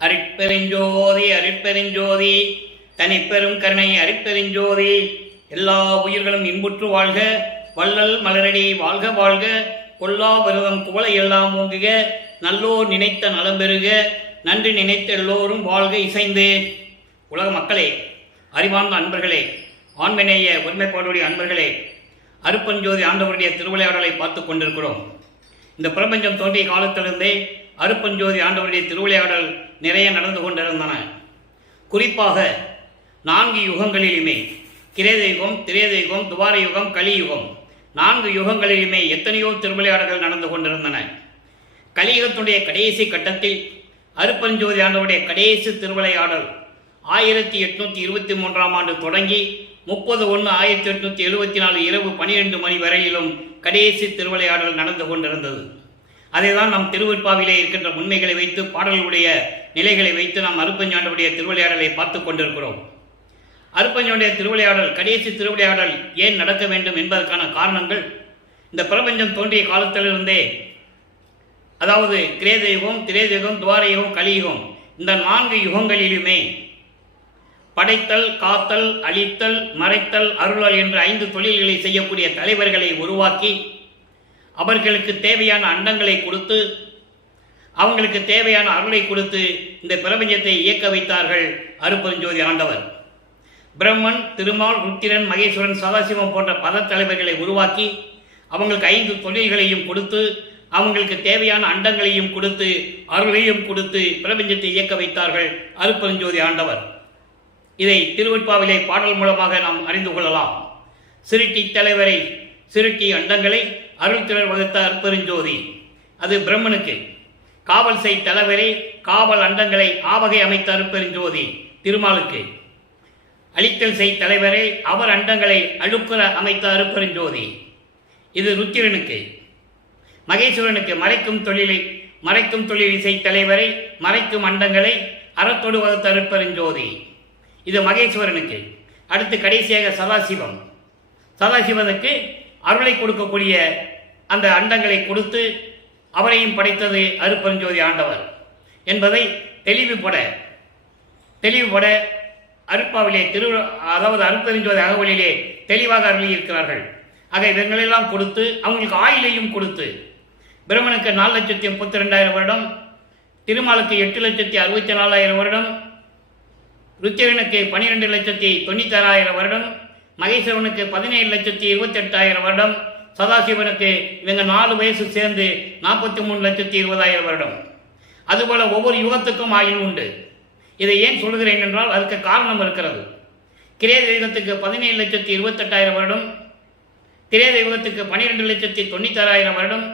அருட்பெருஞ்சோதி அருட்பெருஞ்சோதி தனிப்பெரும் கருணை அருட்பெருஞ்சோதி. எல்லா உயிர்களும் இன்புற்று வாழ்க, வள்ளல் மலரடி வாழ்க வாழ்க, கொல்லா விரதம் குவளை எல்லாம் ஓங்குக, நல்லோர் நினைத்த நலம் பெறுக, நன்றி நினைத்த எல்லோரும் வாழ்க இசைந்து. உலக மக்களே, அறிவார்ந்த அன்பர்களே, ஆண்மநேய ஒருமைப்பாடுடைய அன்பர்களே, அருட்பெருஞ்சோதி ஆண்டவருடைய திருவிளையாடலை பார்த்து கொண்டிருக்கிறோம். இந்த பிரபஞ்சம் தோன்றிய காலத்திலிருந்தே அருட்பெருஞ்சோதி ஆண்டவருடைய திருவிளையாடல் நிறைய நடந்து கொண்டிருந்தன. குறிப்பாக 4 யுகங்களிலுமே, கிரேத யுகம், திரேத யுகம், துவார யுகம், கலியுகம், 4 யுகங்களிலுமே எத்தனையோ திருவிளையாடல்கள் நடந்து கொண்டிருந்தன. கலியுகத்துடைய கடைசி கட்டத்தில் அருட்பெருஞ்சோதி ஆண்டவருடைய கடைசி திருவிளையாடல் 1823ஆம் ஆண்டு தொடங்கி 30/1/1874 இரவு 12 மணி வரையிலும் கடைசி திருவிளையாடல் நடந்து கொண்டிருந்தது. அதைதான் நாம் திருவெட்பாவிலே இருக்கின்ற உண்மைகளை வைத்து, பாடல்களுடைய நிலைகளை வைத்து நாம் அருட்பெருஞ்சாண்டவருடைய திருவிளையாடலை பார்த்து கொண்டிருக்கிறோம். அருட்பெருஞ்சாண்டவருடைய திருவிளையாடல், கடைசி திருவிளையாடல் ஏன் நடக்க வேண்டும் என்பதற்கான காரணங்கள் இந்த பிரபஞ்சம் தோன்றிய காலத்திலிருந்தே, அதாவது கிரேத யுகம், திரேத யுகம், துவார யுகம், கலியுகம், இந்த 4 யுகங்களிலுமே படைத்தல், காத்தல், அழித்தல், மறைத்தல், அருளல் என்ற 5 தொழில்களை செய்யக்கூடிய தலைவர்களை உருவாக்கி அவர்களுக்கு தேவையான அண்டங்களை கொடுத்து, அவங்களுக்கு தேவையான அருளை கொடுத்து இந்த பிரபஞ்சத்தை இயக்க வைத்தார்கள் அருட்பெருஞ்சோதி ஆண்டவர். பிரம்மன், திருமால், ருத்திரன், மகேஸ்வரன், சதாசிவம் போன்ற பல தலைவர்களை உருவாக்கி அவங்களுக்கு 5 தொழில்களையும் கொடுத்து, அவங்களுக்கு தேவையான அண்டங்களையும் கொடுத்து, அருளையும் கொடுத்து பிரபஞ்சத்தை இயக்க வைத்தார்கள் அருட்பெருஞ்சோதி ஆண்டவர். இதை திருவெட்பாவிலே பாடல் மூலமாக நாம் அறிந்து கொள்ளலாம். சிருட்டி தலைவரை, சிருட்டி அண்டங்களை அருள்திறர் வகுத்த அருட்பெருஞ்சோதி, அது பிரம்மனுக்கு. காவல் செய் தலைவரை, காவல் அண்டங்களை ஆவகை அமைத்த அருட்பெருஞ்சோதி திருமாலுக்கு. அழித்தல் செய் தலைவரை, அவர் அண்டங்களை அழுக்குற அமைத்த அருட்பெருஞ்சோதி, இது ருத்திரனுக்கு. மகேஸ்வரனுக்கு மறைக்கும் தொழிலை செய் தலைவரை, மறைக்கும் அண்டங்களை அறத்தொடு வகுத்த அருட்பெருஞ்சோதி, இது மகேஸ்வரனுக்கு. அடுத்து கடைசியாக சதாசிவம், சதாசிவனுக்கு அருளை கொடுக்கக்கூடிய அந்த அண்டங்களை கொடுத்து அவரையும் படைத்தது அருட்பெருஞ்சோதி ஆண்டவர் என்பதை தெளிவுபட அருட்பாவிலே அதாவது அருட்பெருஞ்சோதி அகவலிலே தெளிவாக அருளி இருக்கிறார்கள். ஆக இவங்களெல்லாம் கொடுத்து அவங்களுக்கு ஆயுளையும் கொடுத்து, பிரம்மனுக்கு 4,32,000 வருடம், திருமாலுக்கு 8,64,000 வருடம், ருத்திரனுக்கு 12,96,000 வருடம், மகேஸ்வரனுக்கு 17,28,000 வருடம், சதாசிவனுக்கு இவங்க 4 வயசு சேர்ந்து 43,20,000 வருடம். அதுபோல ஒவ்வொரு யுகத்துக்கும் ஆயுள் உண்டு. இதை ஏன் சொல்கிறேன் என்றால் அதுக்கு காரணம் இருக்கிறது. கிரேத யுகத்துக்கு 17,28,000 வருடம், திரேத யுகத்துக்கு 12,96,000 வருடம்,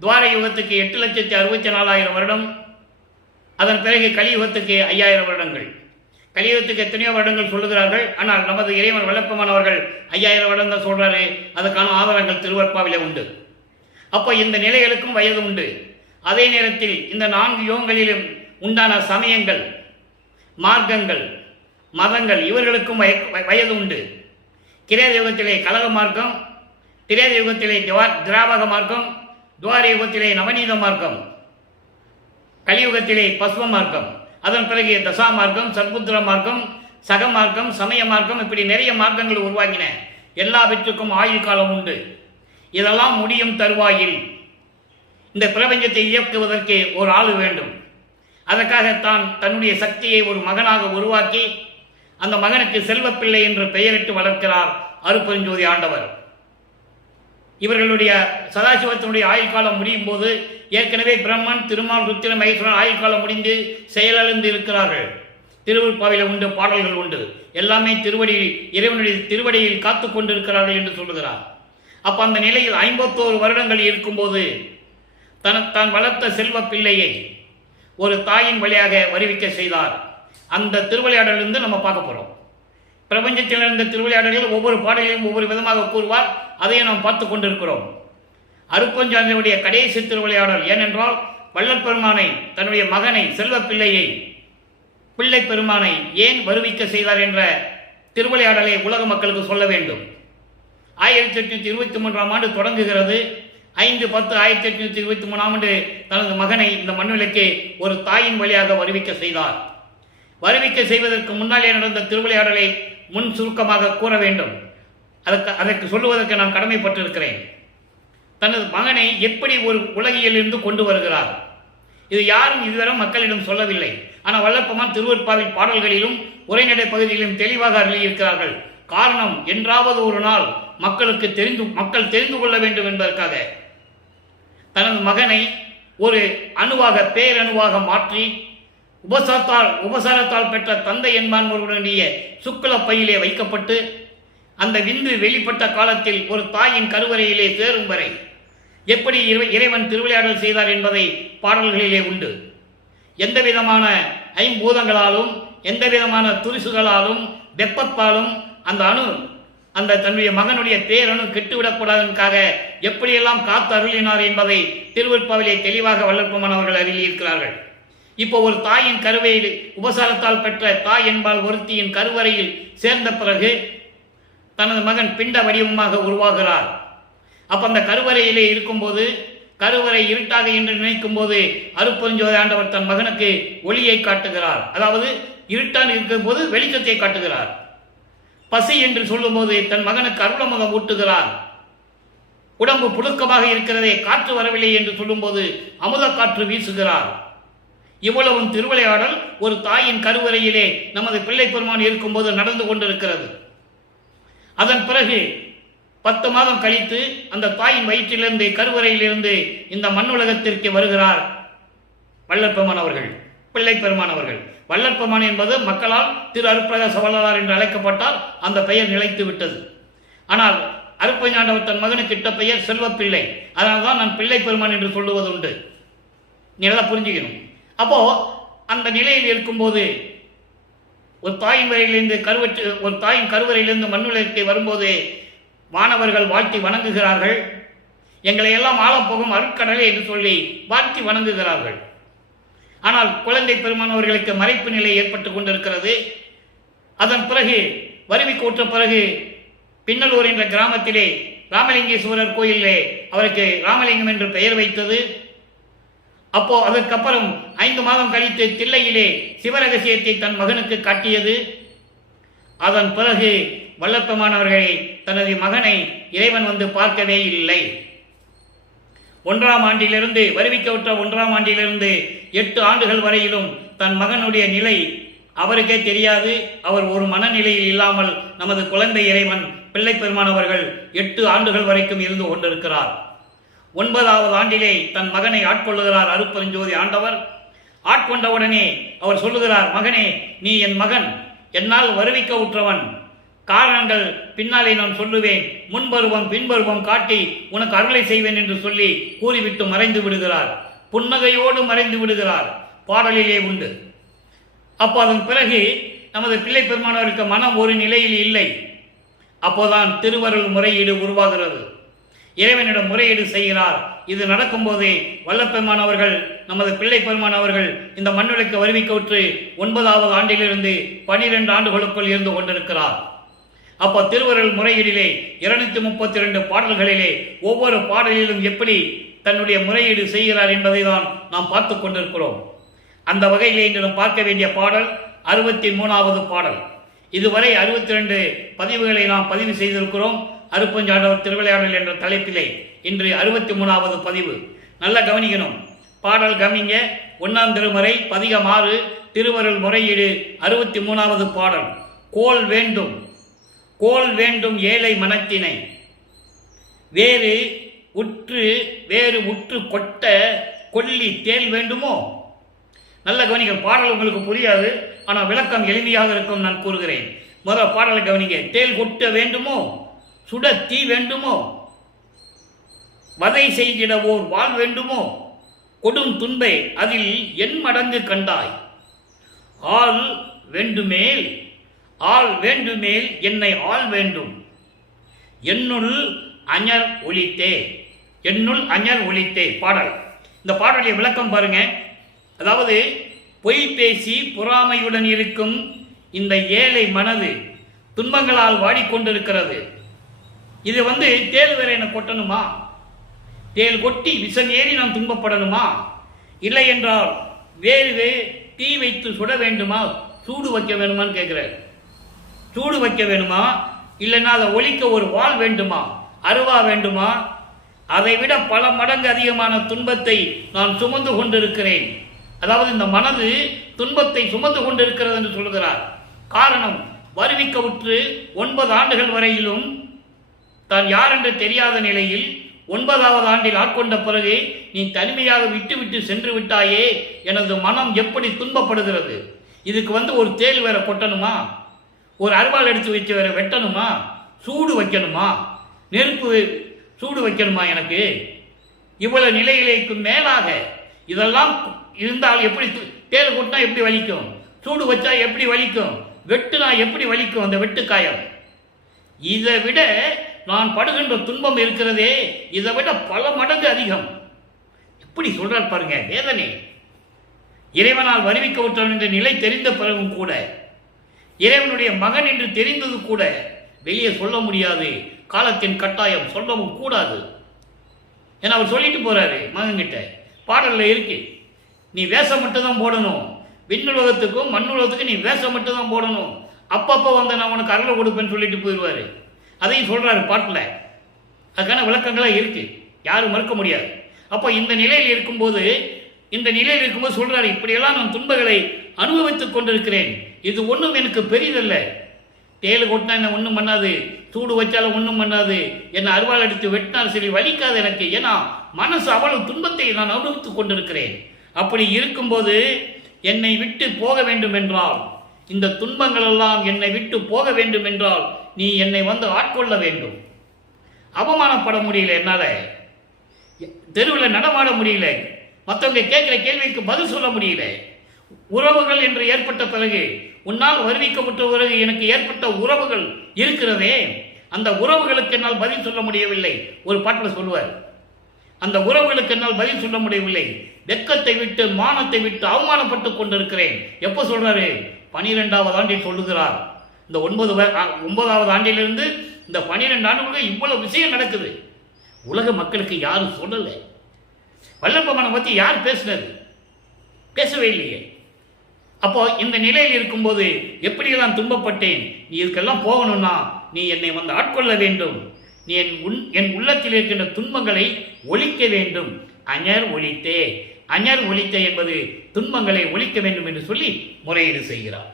துவார யுகத்துக்கு 8,64,000 வருடம், அதன் பிறகு கலியுகத்துக்கு 5,000 வருடங்கள். கலியுகத்துக்கு எத்தனையோ வருடங்கள் சொல்லுகிறார்கள். ஆனால் நமது இறைவன் விளப்பமானவர்கள் 5,000 வருடம் தான் சொல்றாரு. அதுக்கான ஆதாரங்கள் திருவெட்பாவிலே உண்டு. அப்போ இந்த நிலைகளுக்கும் வயது உண்டு. அதே நேரத்தில் இந்த 4 யுகங்களிலும் உண்டான சமயங்கள், மார்க்கங்கள், மதங்கள், இவர்களுக்கும் வயது உண்டு. கிரேத யுகத்திலே கலக மார்க்கம், திரேத யுகத்திலே திராவக மார்க்கம், துவார யுகத்திலே நவநீத மார்க்கம், கலியுகத்திலே பஸ்வ மார்க்கம், அதன் பிறகு தசா மார்க்கம், சத்புத்திர மார்க்கம், சக மார்க்கம், சமய மார்க்கம், இப்படி நிறைய மார்க்கங்கள் உருவாகின. எல்லாவற்றுக்கும் ஆயுள் காலம் உண்டு. இதெல்லாம் முடியும் தருவாயில் இந்த பிரபஞ்சத்தை இயக்குவதற்கு ஒரு ஆள் வேண்டும். அதற்காகத்தான் தன்னுடைய சக்தியை ஒரு மகனாக உருவாக்கி அந்த மகனுக்கு செல்வப்பிள்ளை என்று பெயரிட்டு வளர்க்கிறார் அருட்பெருஞ்சோதி ஆண்டவர். இவர்களுடைய சதாசிவத்தினுடைய ஆயுள் காலம் முடியும் போது ஏற்கனவே பிரம்மன், திருமால், ருத்திரன், மகேஸ்வரன் ஆயுள் காலம் முடிந்து செயலிழந்து இருக்கிறார்கள். திருவெட்பாவில உண்டு, பாடல்கள் உண்டு. எல்லாமே இறைவனுடைய திருவடியில் காத்து கொண்டிருக்கிறார்கள் என்று சொல்லுகிறார். அப்ப அந்த நிலையில் 51 வருடங்கள் இருக்கும்போது தான் வளர்த்த செல்வ பிள்ளையை ஒரு தாயின் வழியாக வருவிக்க செய்தார். அந்த திருவிளையாடலிருந்து நம்ம பார்க்க போறோம். பிரபஞ்சத்தில் இருந்த திருவிளையாடல்கள் ஒவ்வொரு பாடலையும் ஒவ்வொரு விதமாக கூறுவார். அதையும் நாம் பார்த்து கொண்டிருக்கிறோம். அருட்பெருஞ்சாண்டவருடைய கடைசி திருவிளையாடல். ஏனென்றால் வள்ளல் பெருமானை, தன்னுடைய மகனை, செல்வ பிள்ளையை, பிள்ளை பெருமானை ஏன் வருவிக்க செய்தார் என்ற திருவிளையாடலை உலக மக்களுக்கு சொல்ல வேண்டும். 1823ஆம் ஆண்டு தொடங்குகிறது. 5/10/1823 தனது மகனை இந்த மண்ணுலகே ஒரு தாயின் வழியாக வருவிக்க செய்தார். வருவிக்க செய்வதற்கு முன்னாலே நடந்த திருவிளையாடலை முன் சுருக்கமாக கூற வேண்டும். அதற்கு சொல்லுவதற்கு நான் கடமைப்பட்டிருக்கிறேன். தனது மகனை எப்படி ஒரு உலகிலிருந்து கொண்டு வருகிறார், இது யாரும் இதுவரை மக்களிடம் சொல்லவில்லை. ஆனால் வல்லற்பெருமான் திருவருட்பாவின் பாடல்களிலும் உரைநடை பகுதியிலும் தெளிவாக எழுதியிருக்கிறார்கள். காரணம், என்றாவது ஒரு நாள் மக்கள் தெரிந்து கொள்ள வேண்டும் என்பதற்காக தனது மகனை ஒரு அணுவாக பேரணுவாக மாற்றி உபசாரத்தால் பெற்ற தந்தை என்பான்மருடைய சுக்குல பையிலே வைக்கப்பட்டு அந்த விந்து வெளிப்பட்ட காலத்தில் ஒரு தாயின் கருவறையிலே சேரும் வரை எப்படி இறைவன் திருவிளையாடல் செய்தார் என்பதை பாடல்களிலே உண்டு. எந்த விதமான ஐம்பூதங்களாலும் எந்த விதமான துரிசுகளாலும் வெப்பத்தாலும் அந்த தன்னுடைய மகனுடைய பேரணு கெட்டுவிடக்கூடாதற்காக எப்படியெல்லாம் காத்து அருளினார் என்பதை திருவருட்பாவிலே தெளிவாக வல்லற்பெருமான் அவர்கள் அருளியிருக்கிறார்கள். இப்போ ஒரு தாயின் கருவையில் உபசாரத்தால் பெற்ற தாய் என்பால் ஒருத்தியின் கருவறையில் சேர்ந்த பிறகு தனது மகன் பிண்ட வடிவமாக உருவாகிறார். அப்ப அந்த கருவறையிலே இருக்கும்போது, கருவறை இருட்டாக என்று நினைக்கும் போது அருட்பெருஞ்சோதி ஆண்டவர் தன் மகனுக்கு ஒளியை காட்டுகிறார். அதாவது இருட்டாக இருக்கும் போது வெளிச்சத்தை காட்டுகிறார். பசி என்று சொல்லும் போது தன் மகனுக்கு அருளமுகம் ஊட்டுகிறார். உடம்பு புழுக்கமாக இருக்கிறதே, காற்று வரவில்லை என்று சொல்லும் போது அமுத காற்று வீசுகிறார். இவ்வளவும் திருவிளையாடல் ஒரு தாயின் கருவறையிலே நமது பிள்ளை பெருமான் இருக்கும்போது நடந்து கொண்டிருக்கிறது. அதன் பிறகு 10 மாதம் கழித்து அந்த தாயின் வயிற்றிலிருந்து கருவறையிலிருந்து இந்த மண்ணுலகத்திற்கு வருகிறார் வல்லற்பெருமான் அவர்கள், பிள்ளை பெருமான் அவர்கள். வல்லற்பெருமான் என்பது மக்களால் திரு அருட்பிரகாச வள்ளலார் என்று அழைக்கப்பட்டால் அந்த பெயர் நிலைத்து விட்டது. ஆனால் அருட்பெருஞ்சாண்டவர் தன் மகனுக்கு இட்ட பெயர் செல்வப்பிள்ளை. அதனால்தான் நான் பிள்ளை பெருமான் என்று சொல்லுவது உண்டு. நீ நல்லா புரிஞ்சுக்கணும். அப்போ அந்த நிலையில் இருக்கும்போது ஒரு தாயின் கருவறையிலிருந்து மண்ணுலகத்தை வரும்போது வானவர்கள் வாழ்த்தி வணங்குகிறார்கள். எங்களை எல்லாம் ஆளப்போகும் அருட்கடலே என்று சொல்லி வாழ்த்தி வணங்குகிறார்கள். ஆனால் குழந்தை பெருமானவர்களுக்கு மறைப்பு நிலை ஏற்பட்டுக் கொண்டிருக்கிறது. அதன் பிறகு வருவிக்கு ஊற்ற பிறகு பின்னலூர் என்ற கிராமத்திலே ராமலிங்கேஸ்வரர் கோயிலே அவருக்கு ராமலிங்கம் என்று பெயர் வைத்தது. அப்போ அதற்கப்புறம் 5 மாதம் கழித்து தில்லையிலே சிவரகசியத்தை தன் மகனுக்கு காட்டியது. அதன் பிறகு வல்லற்பெருமானவர்களை தனது மகனை இறைவன் வந்து பார்க்கவே இல்லை. 1ஆம் ஆண்டிலிருந்து வருவிக்கப்பட்ட 1ஆம் ஆண்டிலிருந்து 8 ஆண்டுகள் வரையிலும் தன் மகனுடைய நிலை அவருக்கே தெரியாது. அவர் ஒரு மனநிலையில் இல்லாமல் நமது குழந்தை இறைவன் பிள்ளை பெருமானவர்கள் 8 ஆண்டுகள் வரைக்கும் இருந்து கொண்டிருக்கிறார். 9ஆவது ஆண்டிலே தன் மகனை ஆட்கொள்ளுகிறார் அருட்பெருஞ்சோதி ஆண்டவர். ஆட்கொண்டவுடனே அவர் சொல்லுகிறார், மகனே, நீ என் மகன், என்னால் வருவிக்க உற்றவன். காரணங்கள் பின்னாலே நான் சொல்லுவேன். முன்பருவம் பின்பருவம் காட்டி உனக்கு அருளை செய்வேன் என்று சொல்லி கூறிவிட்டு மறைந்து விடுகிறார். புன்னகையோடு மறைந்து விடுகிறார். பாடலிலே உண்டு. அப்போ அதன் பிறகு நமது பிள்ளை பெருமானவருக்கு மனம் ஒரு நிலையில் இல்லை. அப்போதான் திருவருள் முறையீடு உருவாகிறது. இறைவனிடம் முறையீடு செய்கிறார். இது நடக்கும்போதே வல்லப்பெருமானவர்கள் நமது பிள்ளை பெருமானவர்கள் இந்த மண்ணுலக்கு வருவிக்கவுற்று 9ஆவது ஆண்டிலிருந்து 12 ஆண்டுகளுக்குள் இருந்து கொண்டிருக்கிறார். அப்போ திருவருள் முறையீடிலே 232 பாடல்களிலே ஒவ்வொரு பாடலிலும் எப்படி தன்னுடைய முறையீடு செய்கிறார் என்பதை தான் நாம் பார்த்து கொண்டிருக்கிறோம். அந்த வகையிலே இன்று நாம் பார்க்க வேண்டிய பாடல் 63வது பாடல். இதுவரை 62 பதிவுகளை நாம் பதிவு செய்திருக்கிறோம். அருட்பெருஞ்சாண்டவர் திருவிளையாடல் என்ற தலைப்பிலே இன்று 63வது பதிவு. நல்ல கவனிக்கணும், பாடல் கவனிங்க. 1ஆம் திருமுறை பதிகம் 6 திருவருள் முறையீடு 63வது பாடல். கோல் வேண்டும் கோல் வேண்டும் ஏழை மனத்தினை வேறு உற்று கொட்ட கொல்லி தேல் வேண்டுமோ. நல்ல கவனிக்க, பாடல் உங்களுக்கு புரியாது, ஆனால் விளக்கம் எளிமையாக இருக்கும். நான் கூறுகிறேன். முதல் பாடலை கவனிங்க. தேல் கொட்ட வேண்டுமோ, சுட தீ வேண்டுமோ, வதை செய்திடவோர் வாழ் வேண்டுமோ, கொடும் துன்பை அதில் என் மடங்கு கண்டாய், ஆள் வேண்டுமேல் என்னை ஆள் வேண்டும், என்னுள் அஞர் ஒளித்தே பாடல். இந்த பாடலுடைய விளக்கம் பாருங்க. அதாவது பொய் பேசி பொறாமையுடன் இருக்கும் இந்த ஏழை மனது துன்பங்களால் வாடிக்கொண்டிருக்கிறது. இது தேல் வேற என்ன கொட்டணுமா? தேள் கொட்டி விஷம் ஏறி நாம் துன்பப்படணுமா? இல்லை என்றால் வேறு தீ வைத்து சுட வேண்டுமா? சூடு வைக்க வேணுமான்னு கேட்கிறார். சூடு வைக்க வேணுமா? இல்லைன்னா அதை ஒழிக்க ஒரு வாள் வேண்டுமா? அருவா வேண்டுமா? அதை விட பல மடங்கு அதிகமான துன்பத்தை நான் சுமந்து கொண்டிருக்கிறேன். அதாவது இந்த மனது துன்பத்தை சுமந்து கொண்டிருக்கிறது என்று சொல்கிறார். காரணம், வருவிக்கவுற்று 9 ஆண்டுகள் வரையிலும் தான் யார் என்று தெரியாத நிலையில் 9வது ஆண்டில் ஆட்கொண்ட பிறகு நீ தனிமையாக விட்டு சென்று விட்டாயே, எனது மனம் எப்படி துன்பப்படுகிறது. இதுக்கு ஒரு தேள் வேற கொட்டணுமா? ஒரு அருவாள் எடுத்து வச்சு வேற வெட்டணுமா? சூடு வைக்கணுமா? நெருப்பு சூடு வைக்கணுமா? எனக்கு இவ்வளவு நிலைகளுக்கு மேலாக இதெல்லாம் இருந்தால் எப்படி தேள் கொட்டினா எப்படி வலிக்கும்? சூடு வச்சா எப்படி வலிக்கும்? வெட்டுனா எப்படி வலிக்கும்? அந்த வெட்டுக்காயம். இதை விட நான் படுகின்ற துன்பம் இருக்கிறதே, இதை விட பல மடங்கு அதிகம். எப்படி சொல்றார் பாருங்க, வேதனை. இறைவனால் வருவிக்கப்பட்டவன் என்ற நிலை தெரிந்த பிறகும் கூட, இறைவனுடைய மகன் என்று தெரிந்தது கூட வெளியே சொல்ல முடியாது. காலத்தின் கட்டாயம், சொல்லவும் கூடாது. ஏன்னா அவர் சொல்லிட்டு போறாரு மகன்கிட்ட. பாடல்ல இருக்கு, நீ வேஷம் மட்டும்தான் போடணும், விண்ணுலகத்துக்கும் மண்ணுலகத்துக்கும் நீ வேஷம் மட்டும்தான் போடணும், அப்பப்போ நான் உனக்கு அருளை கொடுப்பேன்னு சொல்லிட்டு போயிடுவாரு. அதையும் சொல்றாரு பாட்டில். அதுக்கான விளக்கங்களாக இருக்கு, யாரும் மறுக்க முடியாது. அப்போ இந்த நிலையில் இருக்கும்போது சொல்றாரு, இப்படியெல்லாம் நான் துன்பங்களை அனுபவித்துக் கொண்டிருக்கிறேன். இது ஒன்றும் எனக்கு பெரிதல்ல. தேள் கொட்டினா என்ன ஒன்றும் பண்ணாது, சூடு வச்சாலும் ஒன்றும் பண்ணாது, என்னை அருவாள் எடுத்து வெட்டினார் சரி வலிக்காது எனக்கு. ஏன்னா மனசு அவ்வளவு துன்பத்தை நான் அனுபவித்துக் கொண்டிருக்கிறேன். அப்படி இருக்கும்போது என்னை விட்டு போக வேண்டும் என்றால், இந்த துன்பங்கள் எல்லாம் என்னை விட்டு போக வேண்டும் என்றால் நீ என்னை ஆட்கொள்ள வேண்டும். அவமானப்பட முடியல, என்னால தெருவில் நடமாட முடியல, மற்றவங்க கேட்கிற கேள்விக்கு பதில் சொல்ல முடியல. உறவுகள் என்று ஏற்பட்ட பிறகு, உன்னால் வருவிக்கப்பட்ட பிறகு எனக்கு ஏற்பட்ட உறவுகள் இருக்கிறதே, அந்த உறவுகளுக்கு என்னால் பதில் சொல்ல முடியவில்லை. ஒரு பாட்டில் சொல்லுவார், அந்த உறவுகளுக்கு என்னால் பதில் சொல்ல முடியவில்லை. வெட்கத்தை விட்டு மானத்தை விட்டு அவமானப்பட்டு கொண்டிருக்கிறேன். எப்போ சொல்றாரு? 12வது ஆண்டில் சொல்லுகிறார். இந்த 9வது ஆண்டிலிருந்து இந்த 12 ஆண்டுகளுக்கு இவ்வளவு விஷயம் நடக்குது. உலக மக்களுக்கு யாரும் சொல்லலை. வல்லபமனை பற்றி யார் பேசினது? பேசவே இல்லையே. அப்போ இந்த நிலையில் இருக்கும்போது எப்படியெல்லாம் துன்பப்பட்டேன். நீ இதுக்கெல்லாம் போகணும்னா நீ என்னை ஆட்கொள்ள வேண்டும். நீ என் உள்ளத்தில் இருக்கின்ற துன்பங்களை ஒழிக்க வேண்டும். அஞர் ஒழித்தே என்பது துன்பங்களை ஒழிக்க வேண்டும் என்று சொல்லி முறையீடு செய்கிறார்.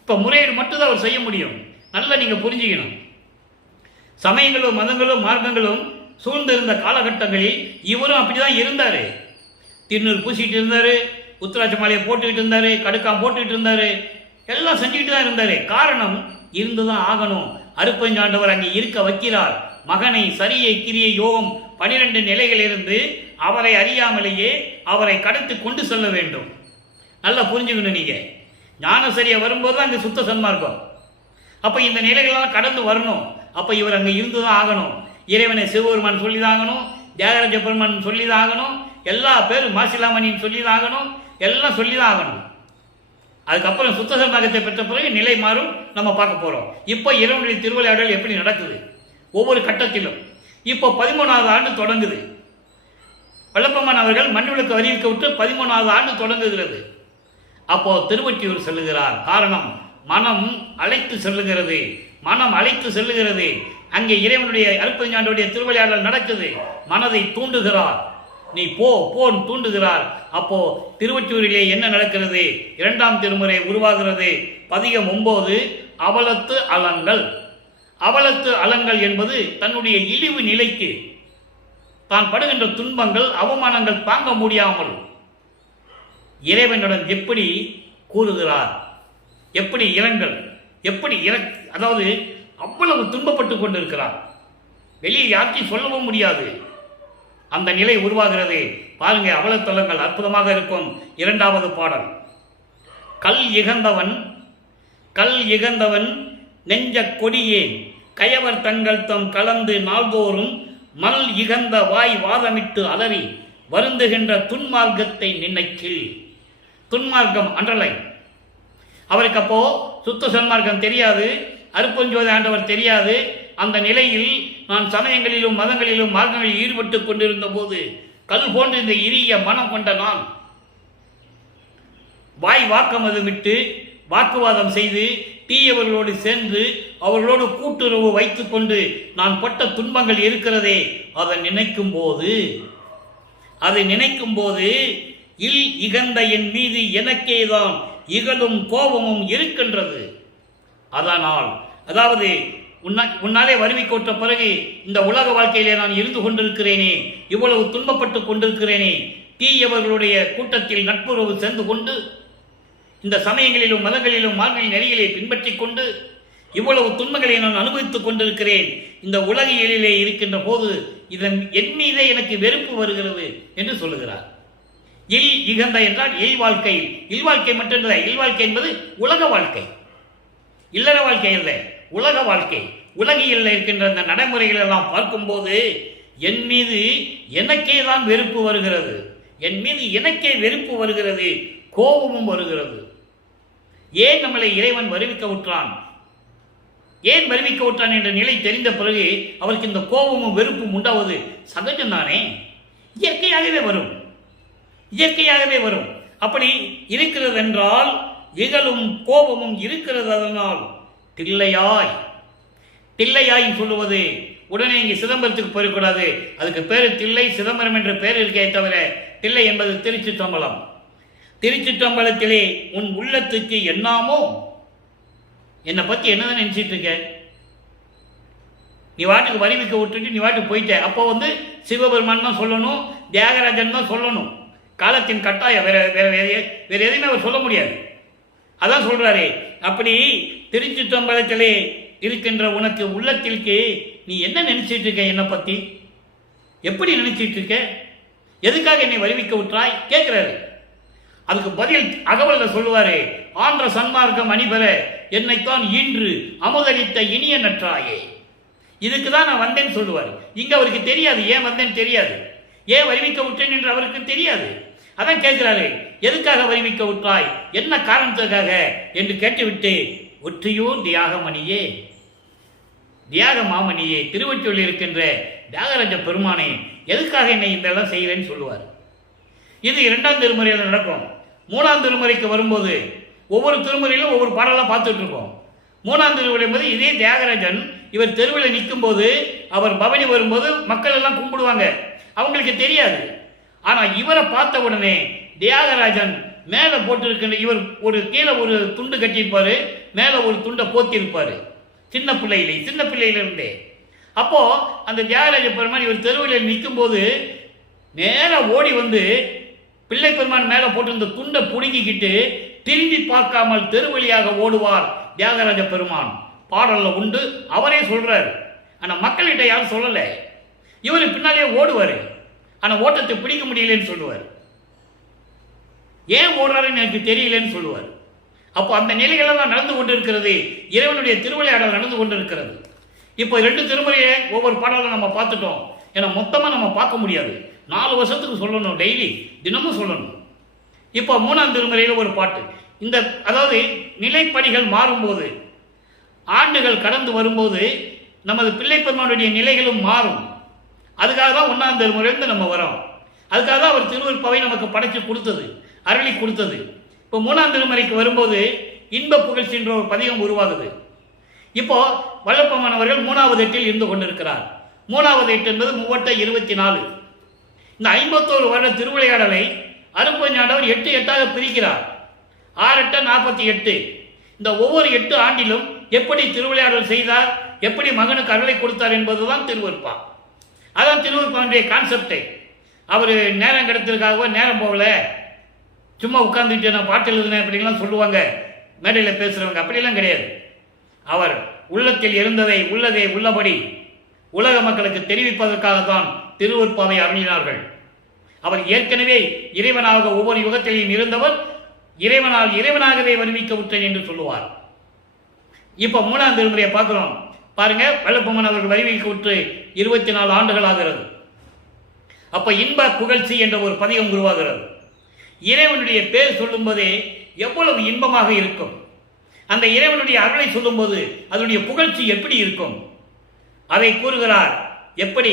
இப்ப முறையீடு மட்டும்தான் அவர் செய்ய முடியும். நல்லா நீங்க புரிஞ்சுக்கணும். சமயங்களும் மதங்களும் மார்க்கங்களும் சூழ்ந்திருந்த காலகட்டங்களில் இவரும் அப்படிதான் இருந்தாரு. திருநூறு பூசிட்டு இருந்தாரு, உத்திராட்ச மாலையை போட்டுக்கிட்டு இருந்தாரு, கடுக்காம் போட்டுக்கிட்டு இருந்தாரு, எல்லாம் செஞ்சுக்கிட்டு தான் இருந்தாரு. காரணம், இருந்துதான் ஆகணும். அருப்பஞ்சாண்டவர் அங்கே இருக்க வைக்கிறார். மகனை சரியை கிரியை யோகம் 12 நிலைகளிலிருந்து அவரை அறியாமலேயே அவரை கடத்தி கொண்டு செல்ல வேண்டும். நல்லா புரிஞ்சுக்கணும். நீங்க ஞான சரியா வரும்போது அங்கே சுத்த சன்மார்க்கம். அப்ப இந்த நிலைகளெல்லாம் கடந்து வரணும். அப்ப இவர் அங்கே இருந்துதான் ஆகணும். இறைவனை சிவபெருமான் சொல்லிதான் ஆகணும், தியாகராஜ பெருமான் சொல்லிதான் ஆகணும், எல்லா பேரும் மாசிலாமணின்னு சொல்லிதான் ஆகணும், எல்லாம் சொல்லிதான் ஆகணும். அதுக்கப்புறம் சுத்த சன்மார்க்கத்தை பெற்ற பிறகு நிலை மாறும். நம்ம பார்க்க போறோம். இப்போ இறைவனுடைய திருவிளையாடல் எப்படி நடக்குது ஒவ்வொரு கட்டத்திலும். இப்போ 13வது ஆண்டு தொடங்குது. வல்லபெருமான் அவர்கள் மண்ணுலக அறிவிக்க விட்டு 13வது ஆண்டு தொடங்குகிறது. அப்போ திருவொற்றியூர் செல்லுகிறார். காரணம், மனம் அழைத்து செல்லுகிறது. அங்கே இறைவனுடைய அருப்பஞ்சாண்டுடைய திருவிளையாடல் நடக்குது. மனதை தூண்டுகிறார். நீ போன் தூண்டுகிறார். அப்போ திருவொற்றியூரிலே என்ன நடக்கிறது? 2ஆம் திருமுறை உருவாகிறது. பதிகம் 9 அவலத்து அலங்கள் என்பது தன்னுடைய இழிவு நிலைக்கு, தான் படுகின்ற துன்பங்கள் அவமானங்கள் தாங்க முடியாமல் இறைவனுடன் எப்படி கூறுகிறார், எப்படி இரங்கல், அதாவது அவ்வளவு துன்பப்பட்டு கொண்டிருக்கிறார். வெளியே யார்த்தையும் சொல்லவும் முடியாது. அந்த நிலை உருவாகிறது. பாருங்க, அவலத்தலங்கள் அற்புதமாக இருக்கும். 2வது பாடல். கல் இகந்தவன் நெஞ்ச கொடியேன் கயவர் தங்கள் தம் கலந்து நாள்தோறும் மல் இகந்த வாய் வாதமிட்டு அலறி வருந்துகின்ற துன்மார்க்கத்தை நினைக்கில். துன்மார்க்கம் அண்டர்லைன். அவருக்கு அப்போ சுத்த சன்மார்க்கம் தெரியாது, அருப்பஞ்சோதி ஆண்டவர் தெரியாது. அந்த நிலையில் நான் சமயங்களிலும் மதங்களிலும் மார்க்கங்களில் ஈடுபட்டு கொண்டிருந்த போது கல் போன்ற இந்த இரிய மனம் கொண்ட நான் வாய் வாக்கமதமிட்டு வாக்குவாதம் செய்து தீயவர்களோடு சேர்ந்து அவர்களோடு கூட்டுறவு வைத்துக் கொண்டு நான் பட்ட துன்பங்கள் இருக்கிறதே, அதை நினைக்கும் போது இல் இகந்த என் மீது எனக்கேதான் இகழும் கோபமும் இருக்கின்றது. அதனால் அதாவது உன்னாலே வறுமை கோட்ட பிறகு இந்த உலக வாழ்க்கையிலே நான் இருந்து கொண்டிருக்கிறேனே, இவ்வளவு துன்பப்பட்டு கொண்டிருக்கிறேனே, தீயவர்களுடைய கூட்டத்தில் நட்புறவு சேர்ந்து கொண்டு இந்த சமயங்களிலும் மதங்களிலும் மார்கழி நெறிகளை பின்பற்றி கொண்டு இவ்வளவு துன்பங்களை நான் அனுபவித்துக் கொண்டிருக்கிறேன். இந்த உலகியலிலே இருக்கின்ற போது இதன் என் மீதே எனக்கு வெறுப்பு வருகிறது என்று சொல்லுகிறார். இல் இகந்த என்றால் இல்வாழ்க்கை. இல்வாழ்க்கை மட்டுமல்ல, இல்வாழ்க்கை என்பது உலக வாழ்க்கை, இல்லற வாழ்க்கை அல்ல, உலக வாழ்க்கை. உலகியலில் இருக்கின்ற அந்த நடைமுறைகள் எல்லாம் பார்க்கும்போது என் மீது எனக்கே தான் வெறுப்பு வருகிறது, என் மீது எனக்கே வெறுப்பு வருகிறது, கோபமும் வருகிறது. ஏன் நம்மளை இறைவன் வருவிக்க விட்டான், ஏன் வருவிக்க விட்டான் என்ற நிலை தெரிந்த பிறகு அவருக்கு இந்த கோபமும் வெறுப்பும் உண்டாவது சகஜம்தானே, இயற்கையாகவே வரும், இயற்கையாகவே வரும். அப்படி இருக்கிறது என்றால் இகழும் கோபமும் இருக்கிறது. அதனால் தில்லையாய் சொல்லுவது உடனே இங்கே சிதம்பரத்துக்கு போயிடக்கூடாது. அதுக்கு பேரு தில்லை சிதம்பரம் என்ற பெயர் இருக்கே தவிர தில்லை என்பது திருச்சிற்றம்பலம். திருச்சிற்றம்பலத்திலே உன் உள்ளத்துக்கு என்னாமோ, என்னை பத்தி என்னதான் நினைச்சிட்டு இருக்க, நீ வாட்டுக்கு வரிவிக்க விட்டுட்டு நீ வாட்டுக்கு போயிட்ட. அப்போ சிவபெருமான் தான் சொல்லணும், தியாகராஜன் தான் சொல்லணும். காலத்தின் கட்டாயம், வேற எதையுமே அவர் சொல்ல முடியாது. அதான் சொல்றாரு. அப்படி திருச்சிற்றம்பலத்திலே இருக்கின்ற உனக்கு உள்ளத்திற்கு நீ என்ன நினைச்சிட்டு இருக்க, என்னை பத்தி எப்படி நினைச்சிட்டு இருக்க, எதுக்காக என்னை வருவிக்க விட்டாய் கேட்கிறாரு. அதுக்கு பதில் அகவல்ல சொல்லுவாரு, ஆன்ற சன்மார்க்கம் அணிபெற என்னைத்தான் ஈன்று அமுதளித்த இனிய நற்றாயே. இதுக்கு தான் நான் வந்தேன்னு சொல்லுவார். இங்க அவருக்கு தெரியாது ஏன் வந்தேன்னு தெரியாது, ஏன் வருவிக்க விட்டேன் என்று அவருக்கு தெரியாது. அதான் கேட்கிறாரு, எதுக்காக வருவிக்க விட்டாய், என்ன காரணத்துக்காக என்று கேட்டுவிட்டு, ஒற்றியூர் தியாகமணியே, தியாக மாமணியே, திருவொற்றியூரில் இருக்கின்ற தியாகராஜ பெருமானே, எதுக்காக என்னை இதெல்லாம் செய்வேன்னு சொல்லுவார். இது 2ஆம் திருமுறையில் நடக்கும். 3ஆம் திருமுறைக்கு வரும்போது ஒவ்வொரு திருமுறையிலும் ஒவ்வொரு பாடலாம் பார்த்துட்டு இருக்கோம். 3ஆம் திருமுறை என்பது இதே தியாகராஜன் இவர் தெருவில் நிற்கும் போது, அவர் பவனி வரும்போது மக்கள் எல்லாம் கும்பிடுவாங்க, அவங்களுக்கு தெரியாது. ஆனா இவரை பார்த்த உடனே தியாகராஜன் மேல போட்டிருக்கின்ற, இவர் ஒரு கீழே ஒரு துண்டு கட்டியிருப்பாரு, மேல ஒரு துண்டை போத்திருப்பாரு, சின்ன பிள்ளையிலிருந்தே. அப்போ அந்த தியாகராஜ பெருமான் இவர் தெருவில் நிற்கும் போது நேரா ஓடி வந்து பிள்ளை பெருமான் மேல போட்டு இந்த துண்டை புடுங்கிக்கிட்டு திரும்பி பார்க்காமல் தெருவழியாக ஓடுவார் தியாகராஜ பெருமான். பாடல்ல உண்டு, அவரே சொல்றாரு. ஆனா மக்கள்கிட்ட யாரும் சொல்லல. இவரு பின்னாலே ஓடுவாரு, ஆனா ஓட்டத்தை பிடிக்க முடியலன்னு சொல்லுவார். ஏன் ஓடுறாருன்னு எனக்கு தெரியலன்னு சொல்லுவார். அப்போ அந்த நிலைகளெல்லாம் நடந்து கொண்டிருக்கிறது, இறைவனுடைய திருவிளையாடல் நடந்து கொண்டிருக்கிறது. இப்போ 2 திருமுறையை ஒவ்வொரு பாடலும் நம்ம பார்த்துட்டோம். ஏன்னா மொத்தமாக நம்ம பார்க்க முடியாது, 4 வருஷத்துக்கு சொல்லணும், டெய்லி தினமும் சொல்லணும். இப்போ 3ஆம் திருமுறையில் ஒரு பாட்டு, இந்த அதாவது நிலைப்படிகள் மாறும்போது, ஆண்டுகள் கடந்து வரும்போது நமது பிள்ளை பெருமானுடைய நிலைகளும் மாறும். அதுக்காக தான் 1ஆம் திருமுறையிலிருந்து நம்ம வரோம். அதுக்காக தான் அவர் திருவருட்பாவை நமக்கு படைச்சு கொடுத்தது, அருளி கொடுத்தது. இப்போ 3ஆம் திருமுறைக்கு வரும்போது இன்ப புகழ்ச்சி என்ற ஒரு பதிகம் உருவாகுது. இப்போ வல்லப்பமானவர்கள் 3வது எட்டில் இருந்து கொண்டிருக்கிறார். 3வது எட்டு என்பது 3 இந்த 51 வருட திருவிளையாடலை அருட்பெருஞ்ஞாண்டவர் 8 8ஆக பிரிக்கிறார். 6 8 48. இந்த ஒவ்வொரு 8 ஆண்டிலும் எப்படி திருவிளையாடல் செய்தார், எப்படி மகனுக்கு அருளை கொடுத்தார் என்பதுதான் திருவருட்பா. அதான் திருவருட்பாவுடைய கான்செப்டை. அவர் நேரம் கிடைத்ததுக்காகவோ நேரம் போகல, சும்மா உட்கார்ந்துட்டு நான் பாட்டு எழுதுனேன் அப்படின்லாம் சொல்லுவாங்க மேடையில் பேசுறவங்க, அப்படிலாம் கிடையாது. அவர் உள்ளத்தில் இருந்ததை உள்ளதை உள்ளபடி உலக மக்களுக்கு தெரிவிப்பதற்காகத்தான் திருவருட்பாவை அருளினார்கள். அவர் ஏற்கனவே இறைவனாக ஒவ்வொரு யுகத்திலையும் இருந்தவர், இறைவனாகவே வருவிக்க விட்டேன் என்று சொல்லுவார். இப்ப 3ஆம் திருமுறையை பார்க்கிறோம் பாருங்க. வல்லப்பமன் அவர்கள் வருவிக்க விட்டு 24 ஆண்டுகள் ஆகிறது. அப்ப இன்ப புகழ்ச்சி என்ற ஒரு பதிகம் உருவாகிறது. இறைவனுடைய பேர் சொல்லும் போதே எவ்வளவு இன்பமாக இருக்கும், அந்த இறைவனுடைய அருளை சொல்லும் போது அதனுடைய புகழ்ச்சி எப்படி இருக்கும் அதை கூறுகிறார். எப்படி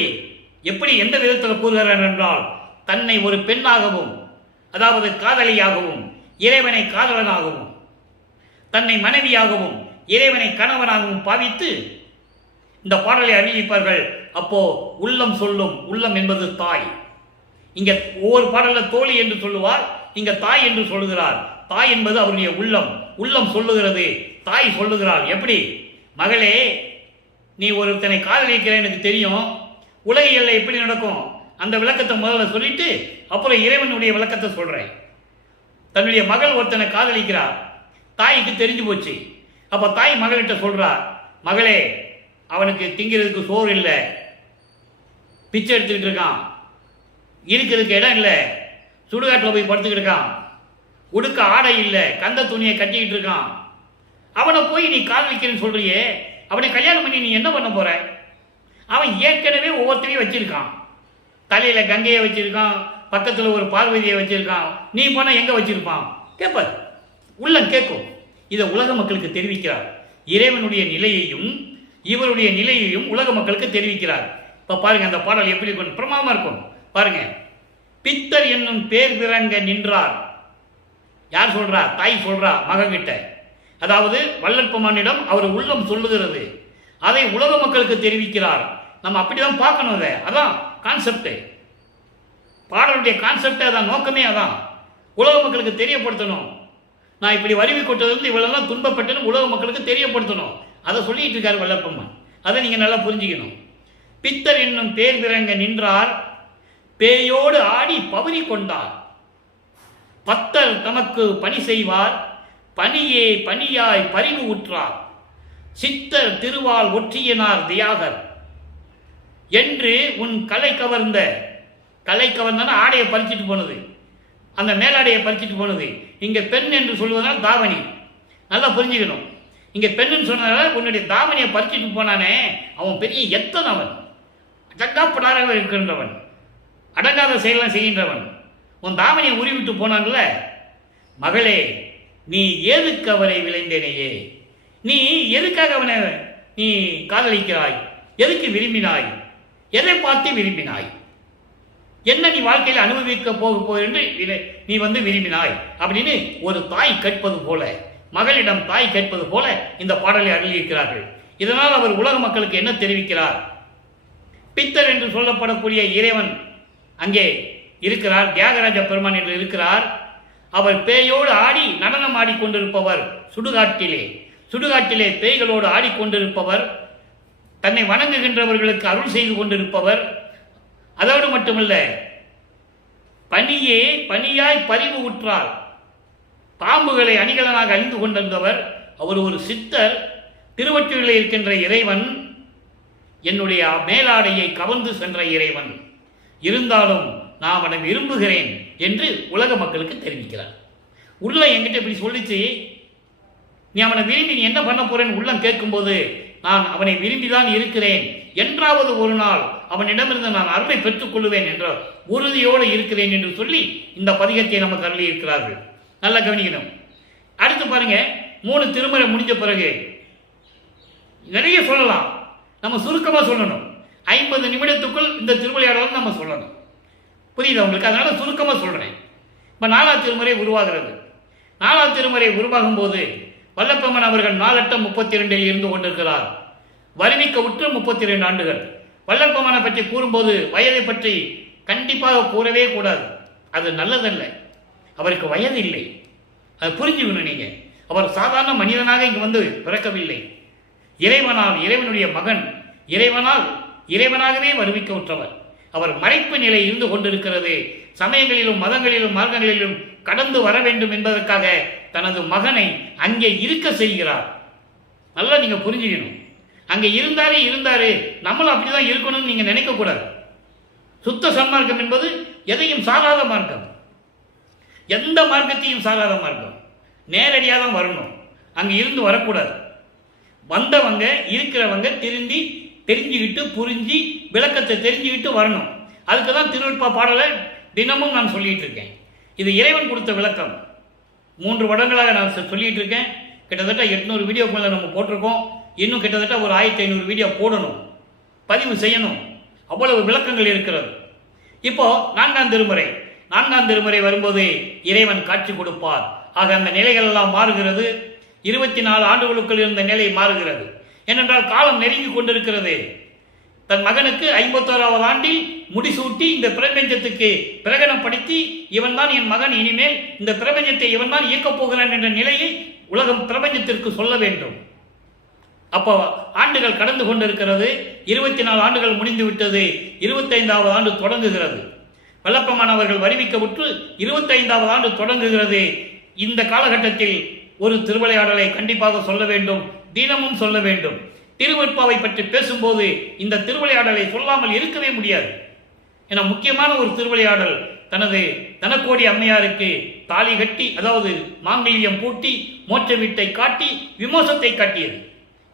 எப்படி எந்த விதத்தில் கூறுகிறார் என்றால், தன்னை ஒரு பெண்ணாகவும், அதாவது காதலியாகவும், இறைவனை காதலனாகவும், தன்னை மனைவியாகவும், இறைவனை கணவனாகவும் பாவித்து இந்த பாடலை அறிவிப்பார்கள். அப்போ உள்ளம் சொல்லும், உள்ளம் என்பது தாய். இங்க ஒவ்வொரு பாடல தோழி என்று சொல்லுவார், இங்க தாய் என்று சொல்லுகிறார். தாய் என்பது அவருடைய உள்ளம். உள்ளம் சொல்லுகிறது, தாய் சொல்லுகிறாள். எப்படி? மகளே, நீ ஒருத்தனை காதலிக்கிற எனக்கு தெரியும், உலகியல்ல எப்படி நடக்கும் அந்த விளக்கத்தை முதல்ல சொல்லிட்டு அப்புறம் இறைவனுடைய விளக்கத்தை சொல்றேன். தன்னுடைய மகள் ஒருத்தனை காதலிக்கிறார், தாய்க்கு தெரிஞ்சு போச்சு. அப்ப தாய் மகள்கிட்ட சொல்றார், மகளே, அவனுக்கு திங்கிறதுக்கு சோறு இல்லை, பிச்சை எடுத்துக்கிட்டு இருக்கான், இருக்கிறதுக்கு இடம் இல்லை, சுடுகாட்டில் போய் படுத்துக்கிட்டு இருக்கான், உடுக்க ஆடை இல்லை, கந்த துணியை கட்டிக்கிட்டு இருக்கான், அவனை போய் நீ காதலிக்கிறேன்னு சொல்றியே, அவனை கல்யாணம் பண்ணி நீ என்ன பண்ண போற? அவன் ஏற்கனவே ஒவ்வொருத்தரையும் வச்சிருக்கான், தலையில கங்கையை வச்சிருக்கான், பக்கத்தில் ஒரு பார்வதியை வச்சிருக்கான், நீ போனா எங்க வச்சிருப்பான்? கேட்பார், உள்ளம் கேட்கும். இதை உலக மக்களுக்கு தெரிவிக்கிறார். இறைவனுடைய நிலையையும் இவருடைய நிலையையும் உலக மக்களுக்கு தெரிவிக்கிறார். இப்ப பாருங்க, அந்த பாடல் எப்படி இருக்கும், பிரமாதமா இருக்கும் பாருங்க. பித்தர் என்னும் பேர் பிறங்க நின்றார். யார் சொல்றா? தாய் சொல்றா மகன்கிட்ட. அதாவது வல்லற்பமானிடம் அவர் உள்ளம் சொல்லுகிறது, அதை உலக மக்களுக்கு தெரிவிக்கிறார். நம்ம அப்படிதான் பார்க்கணும். அதை அதான் கான்செப்ட், பாடலுடைய கான்செப்ட் அதான், நோக்கமே அதான். உலக மக்களுக்கு தெரியப்படுத்தணும். நான் இப்படி வருவி கொட்டதிலிருந்து இவ்வளவு துன்பப்பட்டேன்னு உலக மக்களுக்கு தெரியப்படுத்தணும். அதை சொல்லிட்டு இருக்காரு வல்லப்பம்மான். அதை நீங்க நல்லா புரிஞ்சுக்கணும். பித்தர் என்னும் பேர் பிறங்க நின்றார், பேயோடு ஆடி பவனி கொண்டார். பத்தர் தமக்கு பணி செய்வார், பணியே பணியாய் பரிவு உற்றார். சித்தர் திருவால் ஒற்றியனார் தியாகர் என்று உன் கலை கவர்ந்த, கலை கவர்ந்தனா ஆடையை பறிச்சிட்டு போனது, அந்த மேலாடையை பறிச்சிட்டு போனது. இங்க பெண் என்று சொல்வதால் தாவணி. நல்லா புரிஞ்சுக்கணும். இங்க பெண்ணுன்னு சொன்னதால உன்னுடைய தாவணியை பறிச்சிட்டு போனானே, அவன் பெரிய எத்தனவன், அடங்காப்படாக இருக்கின்றவன், அடங்காத செயலாம் செய்கின்றவன். உன் தாவணியை உருவிட்டு போனான்ல, மகளே, நீ எதுக்கு அவரை விளைந்தேனையே, நீ எதுக்காக அவனை நீ காதலிக்கிறாய், எதுக்கு விரும்பினாய், எதை பார்த்து விரும்பினாய், என்ன நீ வாழ்க்கையில் அனுபவிக்க போக என்று நீ விரும்பினாய் அப்படின்னு ஒரு தாய் கேட்பது போல, மகளிடம் தாய் கேட்பது போல இந்த பாடலை அருளியிருக்கிறார்கள். இதனால் அவர் உலக மக்களுக்கு என்ன தெரிவிக்கிறார்? பித்தர் என்று சொல்லப்படக்கூடிய இறைவன் அங்கே இருக்கிறார், தியாகராஜ பெருமான் என்று இருக்கிறார். அவர் பேயோடு ஆடி நடனம் ஆடிக்கொண்டிருப்பவர், சுடுகாட்டிலே சுடுகாட்டிலே பேய்களோடு ஆடிக்கொண்டிருப்பவர், தன்னை வணங்குகின்றவர்களுக்கு அருள் செய்து கொண்டிருப்பவர். அதோடு மட்டுமல்ல, பணியே பணியாய் பரிவு உற்றார். பாம்புகளை அணிகலனாக அணிந்து கொண்டிருந்தவர். அவர் ஒரு சித்தர். திருவொற்றியூரில் இருக்கின்ற இறைவன் என்னுடைய மேலாடையை கவர்ந்து சென்ற இறைவன், இருந்தாலும் நான் அவனை விரும்புகிறேன் என்று உலக மக்களுக்கு தெரிவிக்கிறார். உள்ள என்கிட்ட இப்படி சொல்லிச்சு, நீ அவனை விரும்பி நீ என்ன பண்ண போறேன்னு உள்ளம் கேட்கும்போது, நான் அவனை விரும்பிதான் இருக்கிறேன், என்றாவது ஒரு நாள் அவனிடமிருந்து நான் அருளை பெற்றுக் கொள்ளுவேன் என்ற உறுதியோடு இருக்கிறேன் என்று சொல்லி இந்த பதிகத்தை நமக்கு அருளி இருக்கிறார்கள். நல்லா கவனிக்கணும். அடுத்து பாருங்க, 3 திருமுறை முடிஞ்ச பிறகு நிறைய சொல்லலாம், நம்ம சுருக்கமா சொல்லணும். 50 நிமிடத்துக்குள் இந்த திருவிளையாடலாம் நம்ம சொல்லணும். புரியுது உங்களுக்கு? அதனால சுருக்கமா சொல்றேன். இப்ப 4ஆம் திருமுறை உருவாகிறது. 4ஆம் திருமுறை உருவாகும் போது வல்லப்பெருமான் அவர்கள் 4/8/32 இருந்து கொண்டிருக்கிறார். வருவிக்க உற்று 32 ஆண்டுகள். வல்லப்பெருமானை பற்றி கூறும்போது வயதை பற்றி கண்டிப்பாக கூறவே கூடாது, அது நல்லதல்ல. அவருக்கு வயது இல்லை, அது புரிஞ்சுக்கணும் நீங்க. அவர் சாதாரண மனிதனாக இங்கு பிறக்கவில்லை. இறைவனால், இறைவனுடைய மகன், இறைவனால் இறைவனாகவே வருவிக்க உற்றவர். அவர் மறைப்பு நிலை இருந்து கொண்டிருக்கிறது. சமயங்களிலும் மதங்களிலும் மார்க்கங்களிலும் கடந்து வர வேண்டும் என்பதற்காக தனது மகனை அங்கே இருக்க செய்கிறார். நல்லா நீங்க புரிஞ்சுக்கணும். அங்கே இருந்தாரு, நம்மளும் அப்படிதான் இருக்கணும்னு நீங்க நினைக்க கூடாது. சுத்த சன்மார்க்கம் என்பது எதையும் சாராத மார்க்கம், எந்த மார்க்கத்தையும் சாராத மார்க்கம். நேரடியாக தான் வரணும், அங்க இருந்து வரக்கூடாது. வந்தவங்க இருக்கிறவங்க திருந்தி தெரிஞ்சுக்கிட்டு புரிஞ்சு விளக்கத்தை தெரிஞ்சுக்கிட்டு வரணும். அதுக்கு தான் திருவெட்பா பாடலை தினமும் நான் சொல்லிட்டு இருக்கேன். இது இறைவன் கொடுத்த விளக்கம். 3 வருடங்களாக நான் சொல்லிட்டு இருக்கேன். கிட்டத்தட்ட 800 வீடியோக்குள்ள நம்ம போட்டிருக்கோம். இன்னும் கிட்டத்தட்ட ஒரு 1500 வீடியோ போடணும், பதிவு செய்யணும். அவ்வளவு விளக்கங்கள் இருக்கிறது. இப்போ நான்காம் திருமுறை வரும்போது இறைவன் காட்சி கொடுப்பார். ஆக அந்த நிலைகள் எல்லாம் மாறுகிறது. 24 ஆண்டுகளுக்குள் இருந்த நிலை மாறுகிறது. ஏனென்றால் காலம் நெருங்கி கொண்டிருக்கிறது. தன் மகனுக்கு 51வது ஆண்டில் முடிசூட்டி இந்த பிரபஞ்சத்துக்கு பிரகடனப்படுத்தி இவன் தான் என் மகன், இனிமேல் இந்த பிரபஞ்சத்தை இவன் தான் இயக்கப் போகிறான் என்ற நிலையை உலகம் பிரபஞ்சத்திற்கு சொல்ல வேண்டும். அப்போ ஆண்டுகள் கடந்து கொண்டிருக்கிறது. 24 ஆண்டுகள் முடிந்து விட்டது. 25வது ஆண்டு தொடங்குகிறது. வல்லப்பமானவர்கள் வருவிக்கப்பட்டு 25வது ஆண்டு தொடங்குகிறது. இந்த காலகட்டத்தில் ஒரு திருவிளையாடலை கண்டிப்பாக சொல்ல வேண்டும், தினமும் சொல்ல வேண்டும். திருவெட்பாவை பற்றி பேசும்போது இந்த திருவிளையாடலை சொல்லாமல் இருக்கவே முடியாது. என முக்கியமான ஒரு திருவிளையாடல் தனக்கோடி அம்மையாருக்கு தாலி கட்டி, அதாவது மாங்கல்யம் பூட்டி, மோட்ச வீட்டை காட்டி விமோசத்தை காட்டியது,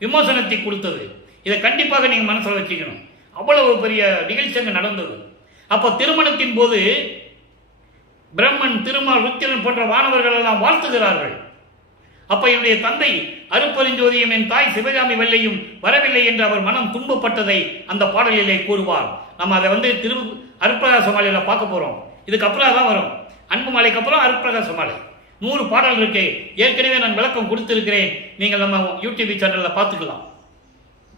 விமோசனத்தை கொடுத்தது. இதை கண்டிப்பாக நீங்க மனசில் வச்சுக்கணும். அவ்வளவு பெரிய நிகழ்ச்சி அங்கு நடந்தது. அப்போ திருமணத்தின் போது பிரம்மன், திருமால், ருத்திரன் போன்ற வானவர்கள் எல்லாம் வாழ்த்துகிறார்கள். அப்ப என்னுடைய தந்தை அருப்பெருஞ்சோதியும் என் தாய் சிவகாமி வெள்ளையும் வரவில்லை என்று அவர் மனம் துன்பப்பட்டதை அந்த பாடலிலே கூறுவார். நம்ம அதை அருட்பிரகாச மாலையில பார்க்க போறோம். இதுக்கு அப்புறம் தான் வரும். அன்பு மாலைக்கு அப்புறம் அருட்பிரகாச மாலை 100 பாடல் இருக்கு. ஏற்கனவே நான் விளக்கம் கொடுத்திருக்கிறேன். நீங்கள் நம்ம யூடியூப் சேனல்ல பார்த்துக்கலாம்,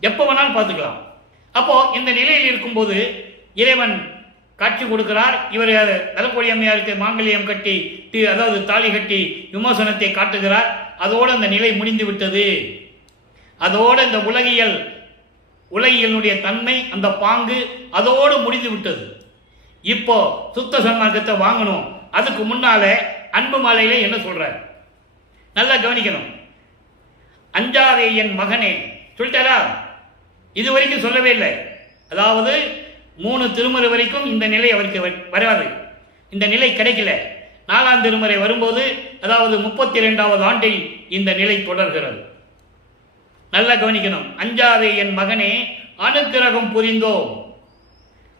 எப்ப வேணாலும் பார்த்துக்கலாம். அப்போ இந்த நிலையில் இருக்கும்போது இறைவன் காட்சி கொடுக்கிறார். இவர் தலக்கோடி அம்மையாருக்கு மாங்கல்யம் கட்டி, அதாவது தாலி கட்டி விமோசனத்தை காட்டுகிறார். அதோடு அந்த நிலை முடிந்து விட்டது. அதோடு இந்த உலகியலுடைய தன்மை, அந்த பாங்கு அதோடு முடிந்து விட்டது. இப்போ சுத்த சன்மார்க்கத்தை வாங்கணும். அதுக்கு முன்னால அன்பு மாலையில என்ன சொல்றார் நல்லா கவனிக்கணும். அஞ்சாதே என் மகனே சொல்லிட்டாரா? இது வரைக்கும் சொல்லவே இல்லை. அதாவது 3 திருமுறை வரைக்கும் இந்த நிலை அவருக்கு வராது, இந்த நிலை கிடைக்கல. 4ஆம் திருமுறை வரும்போது, அதாவது 32வது ஆண்டில் இந்த நிலை தொடர்கிறது. நல்லா கவனிக்கணும். அஞ்சாதே என் மகனே, அனுக்கிரகம் புரிந்தோம்.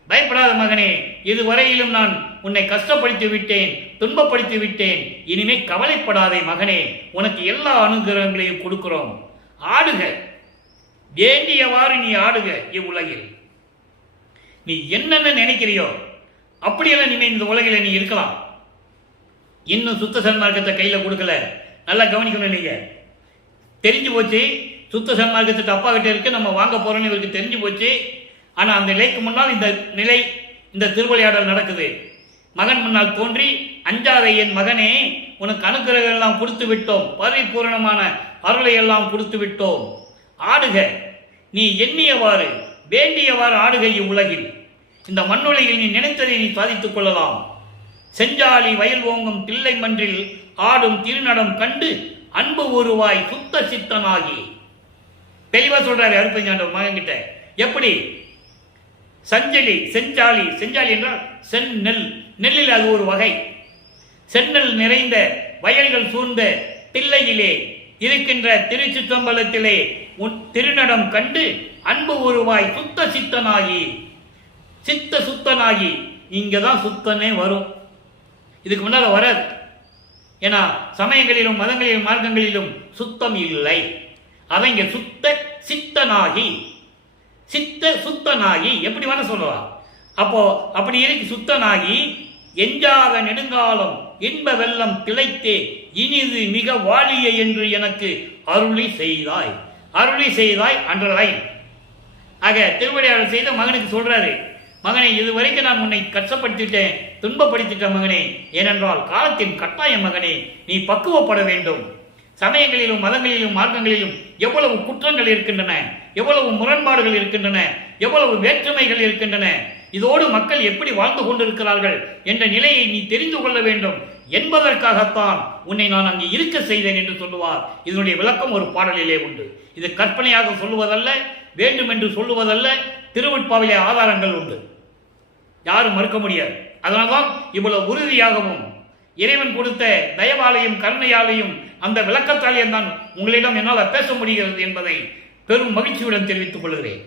பயப்படாத மகனே, இதுவரையிலும் நான் உன்னை கஷ்டப்படுத்தி விட்டேன், துன்பப்படுத்தி விட்டேன். இனிமே கவலைப்படாதே மகனே, உனக்கு எல்லா அனுகிரகங்களையும் கொடுக்கிறோம். ஆடுக, வேண்டியவாறு நீ ஆடுக. இவ்வுலகில் நீ என்னென்ன நினைக்கிறியோ அப்படியெல்லாம் இனிமே இந்த உலகில நீ இருக்கலாம். இன்னும் சுத்த சன்மார்க்கத்தை கையில கொடுக்கல. நல்லா கவனிக்கணும். நீங்க தெரிஞ்சு போச்சு சுத்த சன்மார்க்கத்துக்கு அப்பா கிட்ட இருக்கு, நம்ம வாங்க போறோம்னு இவருக்கு தெரிஞ்சு போச்சு. ஆனா அந்த நிலைக்கு முன்னால் இந்த நிலை, இந்த திருவிளையாடல் நடக்குது. மகன் முன்னால் தோன்றி, அஞ்சாத என் மகனே, உனக்கு அனுக்கிரகம் எல்லாம் கொடுத்து விட்டோம், பரிபூரணமான அருளை எல்லாம் கொடுத்து விட்டோம். ஆடுக, நீ எண்ணியவாறு வேண்டியவாறு ஆடுக. இவ்வுலகில், இந்த மண்ணுலகில் நீ நினைத்ததை நீ சாதித்துக் கொள்ளலாம். செஞ்சாலி வயல் ஓங்கும் தில்லை மன்றில் ஆடும் திருநடம் கண்டு அன்பு உருவாய் சுத்த சித்தனாகி. தெளிவா சொல்றாரு அருட்பெருஞ்சாண்டவர் மகன் கிட்ட. எப்படி? செஞ்சாலி என்றால் செந்நெல், நெல்லில் அது ஒரு வகை. செந்நெல் நிறைந்த வயல்கள் சூழ்ந்த தில்லையிலே இருக்கின்ற திருச்சிற்றம்பலத்திலே உன் திருநடம் கண்டு அன்பு உருவாய் சுத்த சித்தனாகி. சித்த சுத்தனாகி, இங்கதான் சுத்தனே வரும், இதுக்கு முன்னால வராது. ஏன்னா சமயங்களிலும் மதங்களிலும் மார்க்கங்களிலும் சுத்தம் இல்லை. அதை இங்க சுத்த சித்தனாகி, சித்த சுத்தனாகி எப்படி வேணா சொல்லலாம். அப்போ அப்படி இருக்கு. சுத்தனாகி எஞ்சாத நெடுங்காலம் இன்ப வெள்ளம் திளைத்தே இனிது மிக வாழிய என்று எனக்கு அருளி செய்தாய். அருளி செய்தாய் அன்றலைன். ஆக திருவிளையாடல் செய்த மகனுக்கு சொல்றாரு, மகனை இதுவரைக்கும் நான் உன்னை கஷ்டப்படுத்திட்டேன், துன்பப்படுத்திட்டேன் மகனே. ஏனென்றால் காலத்தின் கட்டாயம் மகனே, நீ பக்குவப்பட வேண்டும். சமயங்களிலும் மதங்களிலும் மார்க்கங்களிலும் எவ்வளவு குற்றங்கள் இருக்கின்றன, எவ்வளவு முரண்பாடுகள் இருக்கின்றன, எவ்வளவு வேற்றுமைகள் இருக்கின்றன. இதோடு மக்கள் எப்படி வாழ்ந்து கொண்டிருக்கிறார்கள் என்ற நிலையை நீ தெரிந்து கொள்ள வேண்டும் என்பதற்காகத்தான் உன்னை நான் அங்கே இருக்க செய்தேன் என்று சொல்லுவார். இதனுடைய விளக்கம் ஒரு பாடலிலே உண்டு. இது கற்பனையாக சொல்லுவதல்ல, வேண்டும் என்று சொல்லுவதல்ல. திருவெட்பாவிலே ஆதாரங்கள் உண்டு, யாரும் மறுக்க முடியாது. அதனால்தான் இவ்வளவு உறுதியாகவும் இறைவன் கொடுத்த தயவாலையும் கருணையாலையும் அந்த விளக்கத்தாலேயும் தான் உங்களிடம் என்னால் பேச முடிகிறது என்பதை பெரும் மகிழ்ச்சியுடன் தெரிவித்துக் கொள்கிறேன்.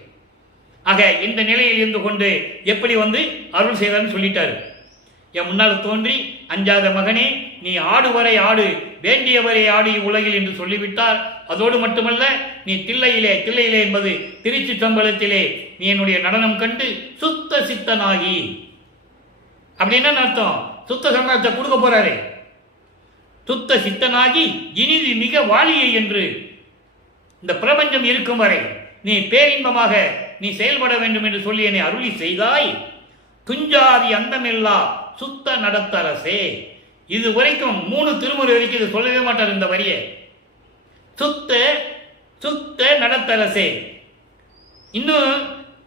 ஆக இந்த நிலையில் இருந்து கொண்டு எப்படி அருள் செய்தார்னு சொல்லிட்டாரு. என் முன்னால் தோன்றி, அஞ்சாத மகனே, நீ ஆடு வரை ஆடு, வேண்டியவரை ஆடி உலகில் என்று சொல்லிவிட்டார். அதோடு மட்டுமல்ல, நீ தில்லையிலே என்பது திருச்சி சம்பளத்திலே நீ என்னுடைய நடனம் கண்டு சுத்த சித்தனாகி, அப்படின்னு அர்த்தம். சுத்த சம்பளத்தை கொடுக்க போறாரு. சுத்த சித்தனாகி இனிது மிக வாழியை என்று இந்த பிரபஞ்சம் இருக்கும் வரை நீ பேரின்பமாக நீ செயல்பட வேண்டும் என்று சொல்லி என்னை அருளி செய்தாய். துஞ்சாதி அந்தமில்லா சுத்த நடத்தரசே. இது வரைக்கும் 3 திருமுறை வரைக்கும் இது சொல்லவே மாட்டார் இந்த வரியை. சுத்த சுத்த நடத்தரசே. இன்னும்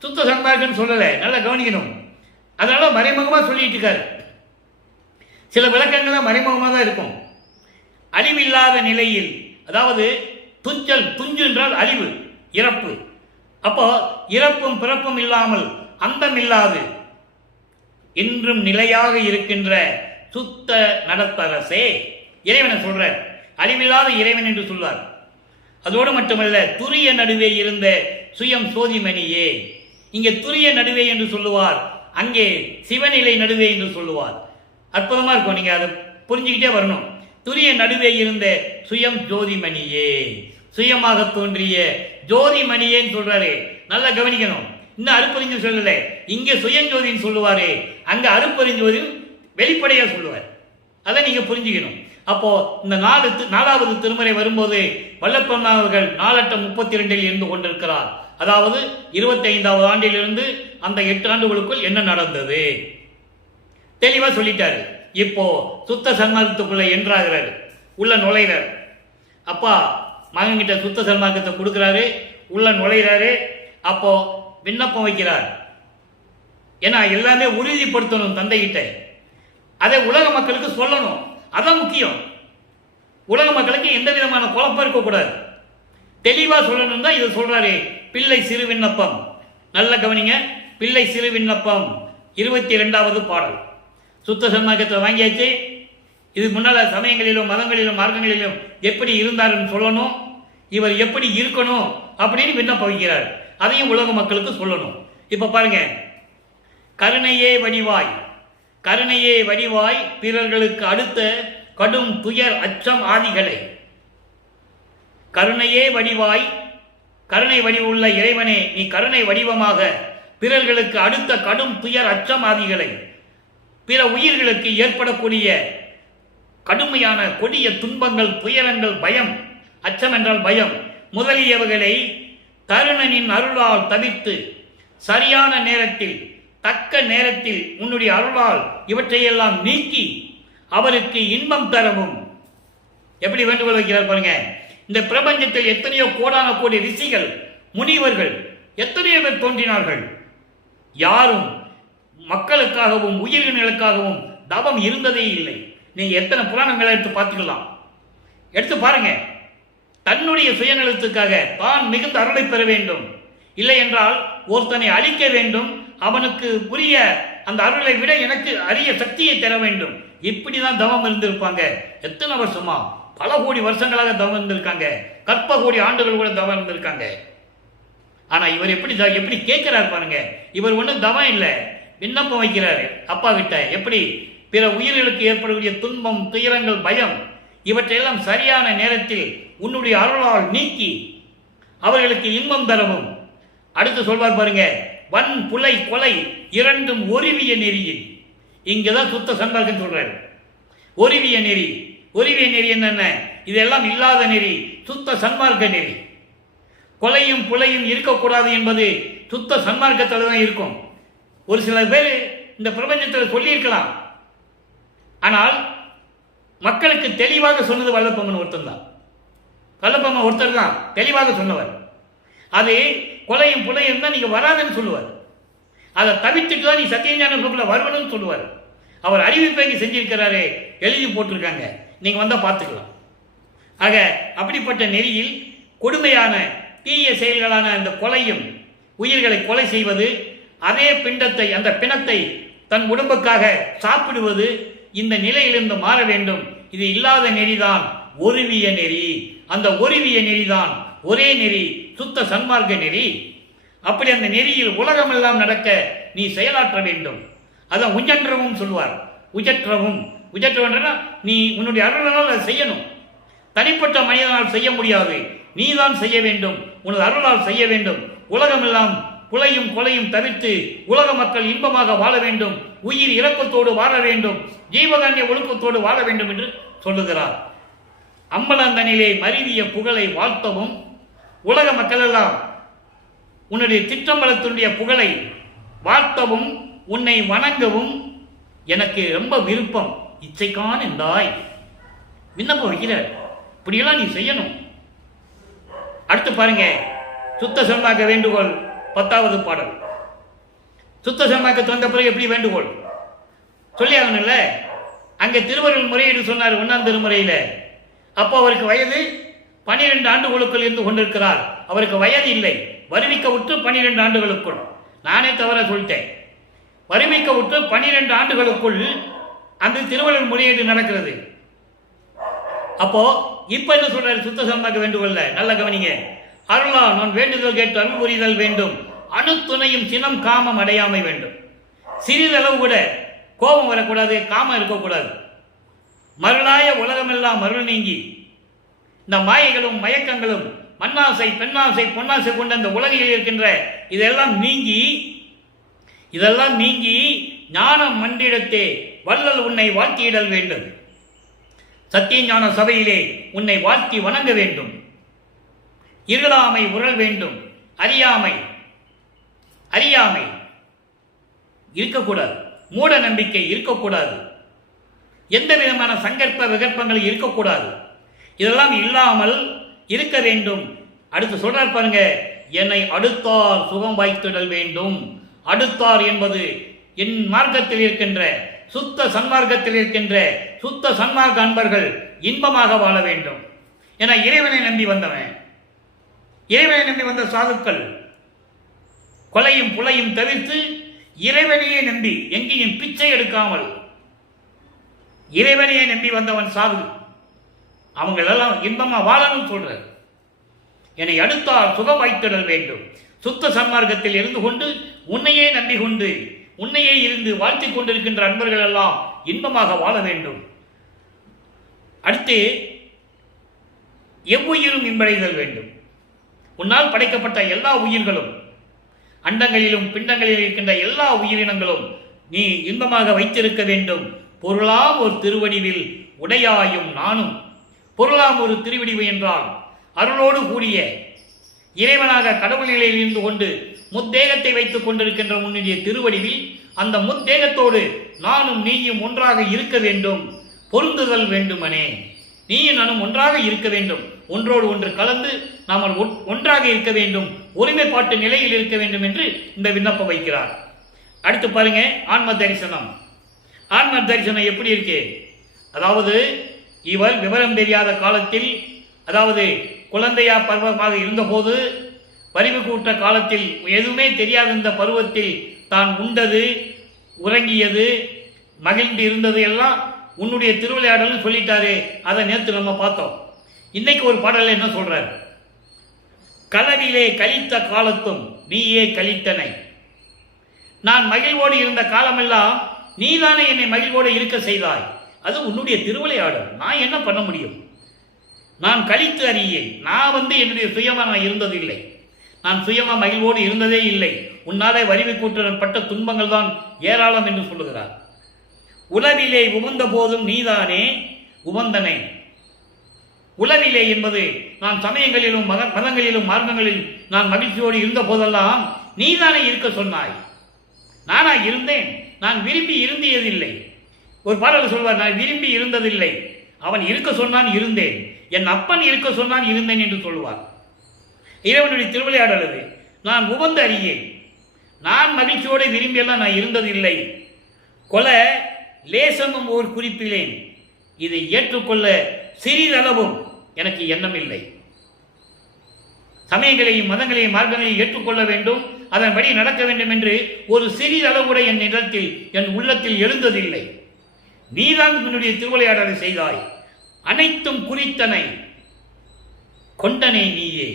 சுத்த சன்மார்க்கன்னு சொல்லலை, நல்லா கவனிக்கணும். அதனால மறைமுகமாக சொல்லிட்டு இருக்காரு. சில விளக்கங்கள்லாம் மறைமுகமாக தான் இருக்கும். அழிவில்லாத நிலையில், அதாவது துஞ்சு என்றால் அழிவு, இறப்பு. அப்போ இறப்பும் பிறப்பும் இல்லாமல் அந்தம் இல்லாது இன்றும் நிலையாக இருக்கின்ற சுத்த நடத்தரசே இறைவனை சொல்றார். அழிவில்லாத இறைவன் என்று சொல்வார். அதோடு மட்டுமல்ல, துரிய நடுவே இருந்த சுயம் சோதிமணியே. இங்கே துரிய நடுவே என்று சொல்லுவார், அங்கே சிவநிலை நடுவே என்று சொல்லுவார். அற்புதமா இருக்கும். நீங்க அதை புரிஞ்சுக்கிட்டே வரணும். துரிய நடுவே இருந்த சுயம் ஜோதிமணியே, சுயமாக தோன்றிய ஜோதிமணியேன்னு சொல்றாரு. நல்லா கவனிக்கணும். இன்னும் அருப்பறிஞ்சு சொல்லல, இங்க சுயஞ்சோதின்னு சொல்லுவாரு, அங்க அருப்பறிஞ்சோதி வெளிப்படையா சொல்லுவார். அதை நீங்க புரிஞ்சுக்கணும். அப்போ இந்த 4வது திருமுறை வரும்போது வல்லப்பண்ணா அவர்கள் 4:32 இருந்து கொண்டிருக்கிறார். அதாவது 25வது ஆண்டிலிருந்து அந்த 8 ஆண்டுகளுக்குள் என்ன நடந்தது தெளிவா சொல்லிட்டாரு. இப்போ சுத்த சன்மார்க்கத்துக்குள்ள என்றாகிறாரு, உள்ள நுழைகிறார். அப்பா மகன்கிட்ட சுத்த சன்மார்க்கத்தை கொடுக்கிறாரு, உள்ள நுழைகிறாரு. அப்போ விண்ணப்பம் வைக்கிறார். ஏன்னா எல்லாமே உறுதிப்படுத்தணும் தந்தைகிட்ட. அதை உலக மக்களுக்கு சொல்லணும். அதான் முக்கியம். உலக மக்களுக்கு எந்த விதமான குழப்பம் இருக்கக்கூடாது, தெளிவா சொல்லணும் தான் இதை சொல்றாரு. பிள்ளை சிறு விண்ணப்பம், நல்ல கவனிங்க. பிள்ளை சிறு விண்ணப்பம் 22வது பாடல். சுத்த சன்மார்க்கத்தை வாங்கியாச்சு. இது முன்னால சமயங்களிலும் மதங்களிலும் மார்க்கங்களிலும் எப்படி இருந்தாருன்னு சொல்லணும், இவர் எப்படி இருக்கணும் அப்படின்னு விண்ணப்பம் வைக்கிறார். அதையும் உலக மக்களுக்கு சொல்லணும். இப்ப பாருங்க, கருணையே வடிவாய், கருணையே வடிவாய் பிறர்களுக்கு அடுத்த கடும் துயர் அச்சம் ஆதிகளை. கருணையே வடிவாய், கருணை வடிவுள்ள இறைவனே, நீ கருணை வடிவமாக பிறர்களுக்கு அடுத்த கடும் துயர் அச்சம் ஆதிகளை, பிற உயிர்களுக்கு ஏற்படக்கூடிய கடுமையான கொடிய துன்பங்கள், துயரங்கள், பயம், அச்சம் என்றால் பயம் முதலியவைகளை தருணனின் அருளால் தவிர்த்து சரியான நேரத்தில் தக்க நேரத்தில் உன்னுடைய அருளால் இவற்றையெல்லாம் நீக்கி அவருக்கு இன்பம் தரவும். எப்படி வேண்டுகோள் வைக்கிறார் பாருங்க. இந்த பிரபஞ்சத்தில் எத்தனையோ கோடான கோடி ரிஷிகள், முனிவர்கள், எத்தனையோ பேர் தோன்றினார்கள். யாரும் மக்களுக்காகவும் உயிரினங்களுக்காகவும் தவம் இருந்ததே இல்லை. நீங்க எத்தனை புராணங்களை எடுத்து பார்த்துக்கலாம், எடுத்து பாருங்க. தன்னுடைய சுயநலத்துக்காக தான் மிகுந்த அருளை பெற வேண்டும், இல்லை என்றால் ஒருத்தனை அழிக்க வேண்டும், அவனுக்கு உரிய அந்த அருளை விட எனக்கு அரிய சக்தியை தர வேண்டும். இப்படிதான் தவம் இருந்திருப்பாங்க. எத்தனை வருஷமா? பல கோடி வருஷங்களாக தவம் இருந்திருக்காங்க. கற்ப கோடி ஆண்டுகள் கூட தவம் இருந்திருக்காங்க. ஆனா இவர் எப்படி கேட்கிறார் பாருங்க. இவர் ஒன்றும் தவம் இல்லை, விண்ணப்பம் வைக்கிறாரு அப்பா கிட்ட. எப்படி? பிற உயிர்களுக்கு ஏற்படக்கூடிய துன்பம், துயரங்கள், பயம் இவற்றையெல்லாம் சரியான நேரத்தில் உன்னுடைய அருளால் நீக்கி அவர்களுக்கு இன்பம் தரவும். அடுத்து சொல்வார் பாருங்க, வன் புலை கொலை இரண்டும் ஒருவிய நெறியில். இங்கதான் சுத்த சன்மார்க்கம் சொல்றாரு. ஒருவிய நெறி, ஒருவிய நெறி என்னென்ன? இதெல்லாம் இல்லாத நெறி, சுத்த சன்மார்க்க நெறி. கொலையும் புலையும் இருக்கக்கூடாது என்பது சுத்த சன்மார்க்கத்தில் தான் இருக்கும். ஒரு சில பேர் இந்த பிரபஞ்சத்தில் சொல்லியிருக்கலாம், ஆனால் மக்களுக்கு தெளிவாக சொன்னது வல்லப்பம்மன் ஒருத்தர் தான். வல்லப்பம்மன் ஒருத்தர் தான் தெளிவாக சொன்னவர். அது கொலையும் புலையும் தான் நீங்க வராதுன்னு சொல்லுவார். அதை தவிர்த்துட்டு தான் நீ சத்தியஞான குரூப்ல வருவனும் சொல்லுவார். அவர் அறிவிப்பை செஞ்சிருக்கிறாரே, எழுதி போட்டிருக்காங்க, நீங்க வந்தா பார்த்துக்கலாம். ஆக அப்படிப்பட்ட நெறியில் கொடுமையான தீய செயல்களான அந்த கொலையும், உயிர்களை கொலை செய்வது, அதே பிண்டத்தை, அந்த பிணத்தை தன் உடம்புக்காக சாப்பிடுவது, இந்த நிலையிலிருந்து மாற வேண்டும். இது இல்லாத நெறிதான் ஒருவிய நெறி. அந்த ஒருவிய நெறிதான் ஒரே நெறி, சுத்த சன்மார்க்க நெறி. அப்படி அந்த நெறியில் உலகமெல்லாம் நடக்க நீ செயலாற்ற வேண்டும். அதான் உஜற்றவும் சொல்வார். உஜற்றவும், உஜற்றவன்றா நீ உன்னுடைய அருளால் அதை செய்யணும். தனிப்பட்ட மனிதனால் செய்ய முடியாது. நீதான் செய்ய வேண்டும், உனது அருளால் செய்ய வேண்டும். உலகமெல்லாம் புலையும் கொலையும் தவிர்த்து உலக மக்கள் இன்பமாக வாழ வேண்டும், உயிர் இரக்கத்தோடு வாழ வேண்டும், ஜீவகாண்டிய ஒழுக்கத்தோடு வாழ வேண்டும் என்று சொல்லுகிறார். அம்பலந்தனிலே மருவிய புகழை வாழ்த்தவும், உலக மக்கள் எல்லாம் உன்னுடைய திட்டம்பலத்தினுடைய புகழை வாழ்த்தவும், உன்னை வணங்கவும் எனக்கு ரொம்ப விருப்பம். இச்சைக்கான் என்றாய் விண்ணப்பம் வைக்கிற, இப்படியெல்லாம் நீ செய்யணும். அடுத்து பாருங்க, சுத்த சன்மார்க்க வேண்டுகோள் 10வது பாடல். சுத்த சன்மார்க்கத்து வந்த பிறகு எப்படி வேண்டுகோள் சொல்லி ஆகணும்ல. அங்கே திருவருள் முறையீடு சொன்னார் 1ஆம் திருமுறையில். அப்போ அவருக்கு வயது 12 ஆண்டுகளுக்குள் இருந்து கொண்டிருக்கிறார். அவருக்கு வயது இல்லை, வருவிக்க விட்டு 12 ஆண்டுகளுக்குள். நானே தவற சொல்லிட்டேன். வறுமைக்க விட்டு 12 ஆண்டுகளுக்குள் அந்த திருவள்ளுவர் முறையீடு நடக்கிறது. அப்போ இப்ப என்ன சொல்றாரு சுத்த சன்மார்க்க வேண்டுகோள்ல? நல்ல கவனிங்க. அருளா நான் வேண்டுதல் கேட்டு அருள் புரிதல் வேண்டும், அணுத்துணையும் சினம் காமம் அடையாமை வேண்டும். சிறிதளவு கூட கோபம் வரக்கூடாது, காமம் இருக்கக்கூடாது. மருளாய உலகமெல்லாம் மருள் நீங்கி இந்த மாயைகளும் மயக்கங்களும் மண்ணாசை பெண்ணாசை பொன்னாசை கொண்ட அந்த உலகில் இருக்கின்ற இதெல்லாம் நீங்கி ஞானம் மண்டிடத்தே வள்ளல் உன்னை வாழ்த்தியிடல் வேண்டும். சத்திய ஞான சபையிலே உன்னை வாழ்த்தி வணங்க வேண்டும். இருளாமை உரல் வேண்டும், அறியாமை இருக்கக்கூடாது, மூட நம்பிக்கை இருக்கக்கூடாது, எந்த விதமான சங்கற்ப விகற்பங்கள் இருக்கக்கூடாது. இதெல்லாம் இல்லாமல் இருக்க வேண்டும். அடுத்து சொல்றார் பாருங்க, என்னை அடுத்தார் சுகம் வாய்த்திடல் வேண்டும். அடுத்தார் என்பது என் மார்க்கத்தில் இருக்கின்ற சுத்த சன்மார்க்கத்தில் இருக்கின்ற சுத்த சன்மார்க்க அன்பர்கள் இன்பமாக வாழ வேண்டும். என இறைவனை நம்பி வந்தவன், இறைவனை நம்பி வந்த சாதுக்கள் கொலையும் புலையும் தவிர்த்து இறைவனையே நம்பி எங்கேயும் பிச்சை எடுக்காமல் இறைவனையே நம்பி வந்தவன் சாது. அவங்களெல்லாம் இன்பமா வாழணும் சொல்றார். என்னை அடுத்தால் சுகம் வாய்த்திடல் வேண்டும். சுத்த சன்மார்க்கத்தில் இருந்து கொண்டு உன்னையே நம்பி கொண்டு உன்னையே இருந்து வாழ்த்தி கொண்டிருக்கின்ற அன்பர்கள் எல்லாம் இன்பமாக வாழ வேண்டும். அடுத்து எவ்வுயிரும் இன்படைதல் வேண்டும். உன்னால் படைக்கப்பட்ட எல்லா உயிர்களும், அண்டங்களிலும் பிண்டங்களில் இருக்கின்ற எல்லா உயிரினங்களும் நீ இன்பமாக வைத்திருக்க வேண்டும். பொருளாம் ஒரு திருவடிவில் உடையாயும் நானும். பொருளாம் ஒரு திருவடிவு என்றால் அருளோடு கூடிய இறைவனாக கடவுள் நிலையில் இருந்து கொண்டு முத்தேகத்தை வைத்துக் கொண்டிருக்கின்ற உன்னுடைய திருவடிவில் அந்த முத்தேகத்தோடு நானும் நீயும் ஒன்றாக இருக்க வேண்டும். பொருந்துதல் வேண்டுமனே, நீயும் நானும் ஒன்றாக இருக்க வேண்டும். ஒன்றோடு ஒன்று கலந்து நாம் ஒன்றாக இருக்க வேண்டும், ஒருமைப்பாட்டு நிலையில் இருக்க வேண்டும் என்று இந்த விண்ணப்பம் வைக்கிறார். அடுத்து பாருங்க, ஆன்ம தரிசனம். ஆன்ம தரிசனம் எப்படி இருக்கு? அதாவது இவர் விவரம் தெரியாத காலத்தில், அதாவது குழந்தையா பருவமாக இருந்தபோது, பரிவு கூட்ட காலத்தில், எதுவுமே தெரியாத இந்த பருவத்தில் தான் உண்டது, உறங்கியது, மகிழ்ந்து இருந்தது எல்லாம் உன்னுடைய திருவிளையாடல் சொல்லிட்டாரு. அதை நேற்று நம்ம பார்த்தோம். இன்னைக்கு ஒரு பாடல என்ன சொல்றாரு? களவிலே கழித்த காலத்தும் நீயே கழித்தனை. நான் மகிழ்வோடு இருந்த காலமெல்லாம் நீதானே என்னை மகிழ்வோடு இருக்க செய்தாய். அது உன்னுடைய திருவிளையாடல். நான் என்ன பண்ண முடியும்? நான் கழித்து அறியேன். நான் என்னுடைய சுயமா நான் இருந்ததில்லை. நான் சுயமா மகிழ்வோடு இருந்ததே இல்லை. உன்னாலே வரிவு கூட்டுடன் பட்ட துன்பங்கள் தான் ஏராளம் என்று சொல்லுகிறார். உலவிலே உவந்த போதும் நீதானே உவந்தனை. உலவிலே என்பது நான் சமயங்களிலும் மதங்களிலும் மார்க்கங்களில் நான் மகிழ்ச்சியோடு இருந்த போதெல்லாம் நீதானே இருக்க சொன்னாய். நானா இருந்தேன்? நான் விரும்பி இருந்தியதில்லை. ஒரு பாடல் சொல்வார், நான் விரும்பி இருந்ததில்லை, அவன் இருக்க சொன்னான் இருந்தேன், என் அப்பன் இருக்க சொன்னான் இருந்தேன் என்று சொல்வார். இறைவனுடைய திருவிளையாடல் அது. நான் உவந்து அறியேன். நான் மகிழ்ச்சியோடு விரும்பியெல்லாம் நான் இருந்ததில்லை. கொலை லேசமும் ஒரு குறிப்பிலேன். இதை ஏற்றுக்கொள்ள சிறிதளவும் எனக்கு எண்ணம் இல்லை. சமயங்களையும் மதங்களையும் மார்க்கங்களையும் ஏற்றுக்கொள்ள வேண்டும், அதன்படி நடக்க வேண்டும் என்று ஒரு சிறிதளவு கூட என் இடத்தில் என் உள்ளத்தில் எழுந்ததில்லை. நீதான் என்னுடைய திருவிளையாடலை செய்தாய். அனைத்தும் குறித்தனை கொண்டனை நீயே.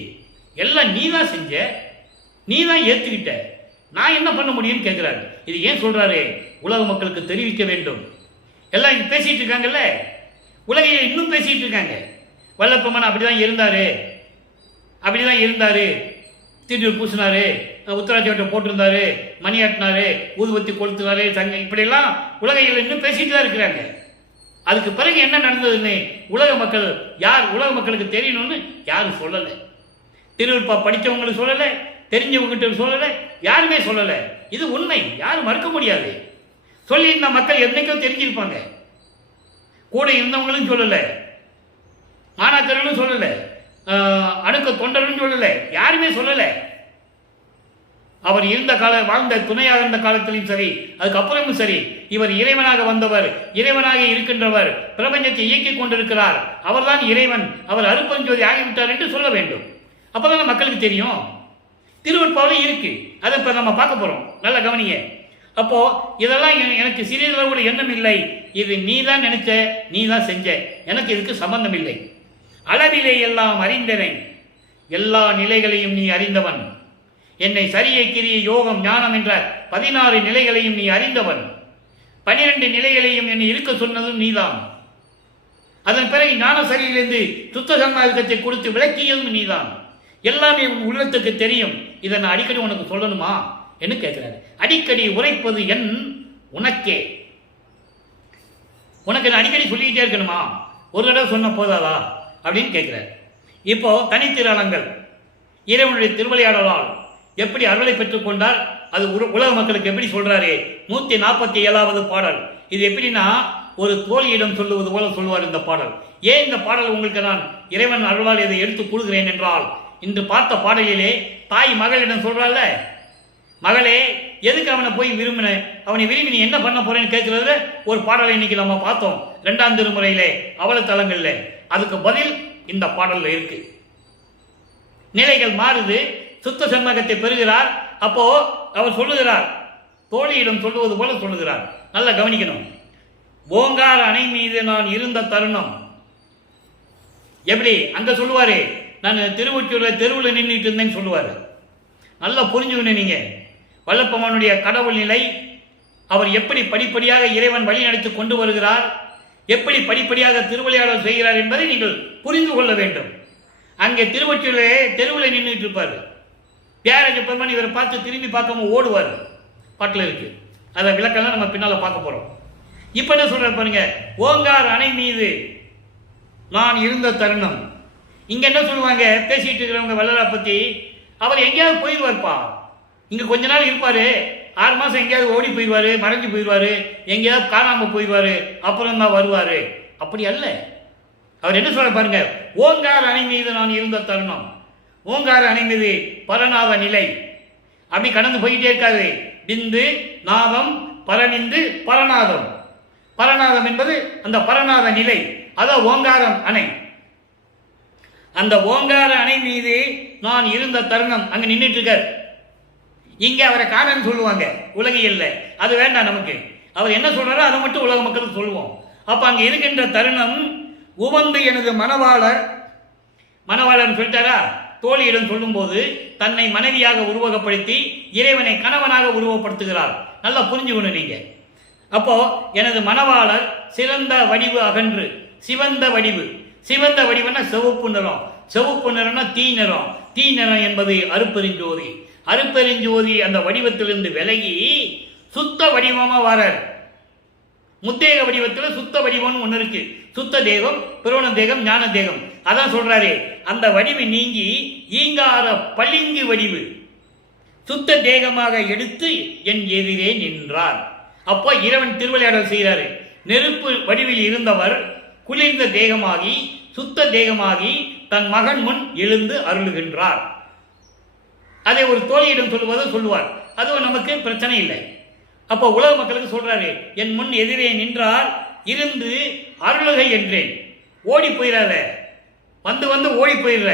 எல்லாம் நீதான் செஞ்ச, நீதான் ஏற்றுக்கிட்ட. நான் என்ன பண்ண முடியும்னு கேட்கிறாரு. இது ஏன் சொல்றாரு? உலக மக்களுக்கு தெரிவிக்க வேண்டும். எல்லாம் பேசிட்டு இருக்காங்கல்ல, உலகையில் இன்னும் பேசிட்டு இருக்காங்க. வல்லப்பெருமான் அப்படிதான் இருந்தாரு, திருநீர் பூசினாரு, உத்தராட்சத்தை போட்டிருந்தாரு, மணி ஆட்டினாரு, ஊதுபத்தி கொளுத்துனாரு, சங்க இப்படியெல்லாம் உலகையில் இன்னும் பேசிட்டு தான் இருக்கிறாங்க. அதுக்கு பிறகு என்ன நடந்ததுன்னு உலக மக்களுக்கு தெரியணும்னு யாரும் சொல்லலை. திருவிழா படித்தவங்களுக்கு சொல்லலை, தெரிஞ்சவங்ககிட்ட சொல்லலை, யாருமே சொல்லலை. இது உண்மை, யாரும் மறுக்க முடியாது. சொல்லி இந்த மக்கள் என்னைக்கும் தெரிஞ்சிருப்பாங்க. கூட இருந்தவங்களும் சொல்லலை, மாணாக்கர்களும் சொல்லலை, அணுக்க தொண்டர்களும் சொல்லலை, யாருமே சொல்லலை. அவர் வாழ்ந்த துணையாக இருந்த காலத்திலும் சரி, அதுக்கப்புறமும் சரி, இவர் இறைவனாக வந்தவர், இறைவனாக இருக்கின்றவர், பிரபஞ்சத்தை இயக்கிக் கொண்டிருக்கிறார், அவர்தான் இறைவன், அவர் அருப்பஞ்சோதி ஆகிவிட்டார் என்று சொல்ல வேண்டும். அப்பதான் மக்களுக்கு தெரியும். திருவெட்பாவில் இருக்கு, அதை இப்ப நம்ம பார்க்க போறோம். நல்ல கவனிங்க. அப்போ இதெல்லாம் எனக்கு சிறிதளவு கூட எண்ணம் இல்லை. இது நீ தான் நினைச்ச, நீ தான் செஞ்ச, எனக்கு இதுக்கு சம்பந்தம் இல்லை. அளவிலே எல்லாம் அறிந்தவன், எல்லா நிலைகளையும் நீ அறிந்தவன். என்னை சரியை கிரிய யோகம் ஞானம் என்ற 16 நிலைகளையும் நீ அறிந்தவன். 12 நிலைகளையும் என்னை இருக்க சொன்னதும் நீதான். அதன் பிறகு ஞான சரியிலிருந்து சுத்த சன்மார்க்கத்தை கொடுத்து விளக்கியதும் நீதான். எல்லாமே உன் உள்ளத்துக்கு தெரியும். இதை நான் அடிக்கடி உனக்கு சொல்லணுமா என்று கேட்கிறாரு. அடிக்கடி உரைப்பது என் உனக்கே. உனக்கு நான் அடிக்கடி சொல்லிக்கிட்டே இருக்கணுமா? ஒரு தடவை சொன்ன போதாதா அப்படின்னு கேட்கிறார். இப்போ தனித்திராளங்கள் இறைவனுடைய திருவிளையாடலால் எப்படி அருளை பெற்றுக் கொண்டார், அது உலக மக்களுக்கு எப்படி சொல்றாரு. 147வது பாடல். இது எப்படின்னா ஒரு தோழியிடம் சொல்லுவது போல சொல்லுவார் இந்த பாடல். ஏன் இந்த பாடல் உங்களுக்கு நான் இறைவன் அருளால் இதை எடுத்து கூறுகிறேன் என்றால், இன்று பார்த்த பாடலிலே தாய் மகளிடம் சொல்றாள், மகளே எதுக்கு அவனை போய் விரும்பின, அவனை விரும்பி நீ என்ன பண்ண போறேன்னு கேட்கறது ஒரு பாடலை இன்னைக்கு நம்ம பார்த்தோம் 2ஆம் திருமுறையிலே அவல தலங்கள்ல. அதுக்கு பதில் இந்த பாடல்ல இருக்கு. நிலைகள் மாறுது, சுத்த சன்மார்க்கத்தை பெறுகிறார். அப்போ அவர் சொல்லுகிறார், தோழியிடம் சொல்லுவது போல சொல்லுகிறார். நல்லா கவனிக்கணும். ஓங்கார அணை மீது நான் இருந்த தருணம். எப்படி அங்க சொல்லுவாரு, நான் திருவொற்றியூர்ல தெருவில் நின்றுட்டு இருந்தேன்னு சொல்லுவாரு. நல்லா புரிஞ்சுக்கணும் நீங்க. வல்லப்பெருமானுடைய கடவுள் நிலை, அவர் எப்படி படிப்படியாக இறைவன் வழி நடத்தி கொண்டு வருகிறார், எப்படி படிப்படியாக திருவிளையாடல் செய்கிறார் என்பதை நீங்கள் புரிந்து கொள்ள வேண்டும். அங்கே திருவொற்றியூர்ல தெருவில் நின்றுட்டு இருப்பாரு. தியாகராஜ பெருமான் இவரை பார்த்து திரும்பி பார்க்காம ஓடுவார். பாட்டில் இருக்கு, அதை விளக்கெல்லாம் நம்ம பின்னால பார்க்க போறோம். இப்ப என்ன சொல்றாரு பாருங்க, ஓங்கார் அணை மீது நான் இருந்த தருணம். இங்க என்ன சொல்லுவாங்க பேசிட்டு இருக்கிறவங்க வள்ளலாரை பத்தி, அவர் எங்கேயாவது போயிடுவார்ப்பா, இங்க கொஞ்ச நாள் இருப்பாரு, 6 மாசம் எங்கேயாவது ஓடி போயிடுவாரு, மறைஞ்சு போயிடுவாரு, எங்கேயாவது காணாம போயிடுவாரு, அப்புறம் தான் வருவாரு. அப்படி அல்ல. அவர் என்ன சொல்ற பாருங்க, ஓங்கார் அணை மீது நான் இருந்த தருணம். ஓங்கார அணை மீது பரநாத நிலை அப்படி கடந்து போயிட்டே இருக்காது. பிந்து நாதம் பரனிந்து பரநாதம். பரநாதம் என்பது அந்த பரநாத நிலை, அதான் ஓங்காரம் அணை. அந்த ஓங்கார அணை மீது நான் இருந்த தருணம் அங்க நின்றுட்டு இருக்கார். இங்க அவரை காணன்னு சொல்லுவாங்க உலகியல்ல, அது வேண்டாம் நமக்கு. அவர் என்ன சொல்றாரோ அதை மட்டும் உலக மக்களுக்கு சொல்லுவோம். அப்ப அங்க இருக்கின்ற தருணம் உவந்து எனது மணவாளன் சொல்லிட்டாரா, தோழியிடம் சொல்லும் போது தன்னை மனைவியாக உருவகப்படுத்தி இறைவனை கணவனாக உருவப்படுத்துகிறார். நல்லா புரிஞ்சுக்கணும் நீங்க. அப்போ எனது மணவாளர் சிறந்த வடிவு அகன்று சிவந்த வடிவு. சிவந்த வடிவுன்னா சிவப்பு நிறம், சிவப்பு நிறம்னா தீ நிறம், தீ நிறம் என்பது அருப்பெருஞ்சோதி. அருப்பெருஞ்சோதி அந்த வடிவத்திலிருந்து விலகி சுத்த வடிவமா வரார். முத்தேக வடிவத்தில் சுத்த வடிவம்னு ஒன்று இருக்கு. சுத்த தேகம், பிரோண தேகம், ஞான தேகம். அதான் சொல்றாரு, அந்த வடிவு நீங்கி ஈங்கார பளிங்கு வடிவு சுத்த தேகமாக எடுத்து என் எதிரே நின்றார். அப்போ இறைவன் திருவிளையாடல் செய்கிறாரு. நெருப்பு வடிவில் இருந்தவர் குளிர்ந்த தேகமாகி சுத்த தேகமாகி தன் மகன் முன் எழுந்து அருளுகின்றார். அதை ஒரு தோழியிடம் சொல்லுவார். அதுவும் நமக்கு பிரச்சனை இல்லை. அப்போ உலக மக்களுக்கு சொல்றாரு, என் முன் எதிரே நின்றார், இருந்து அருளுகை என்றேன். ஓடி போயிடாத, வந்து ஓடி போயிடுற,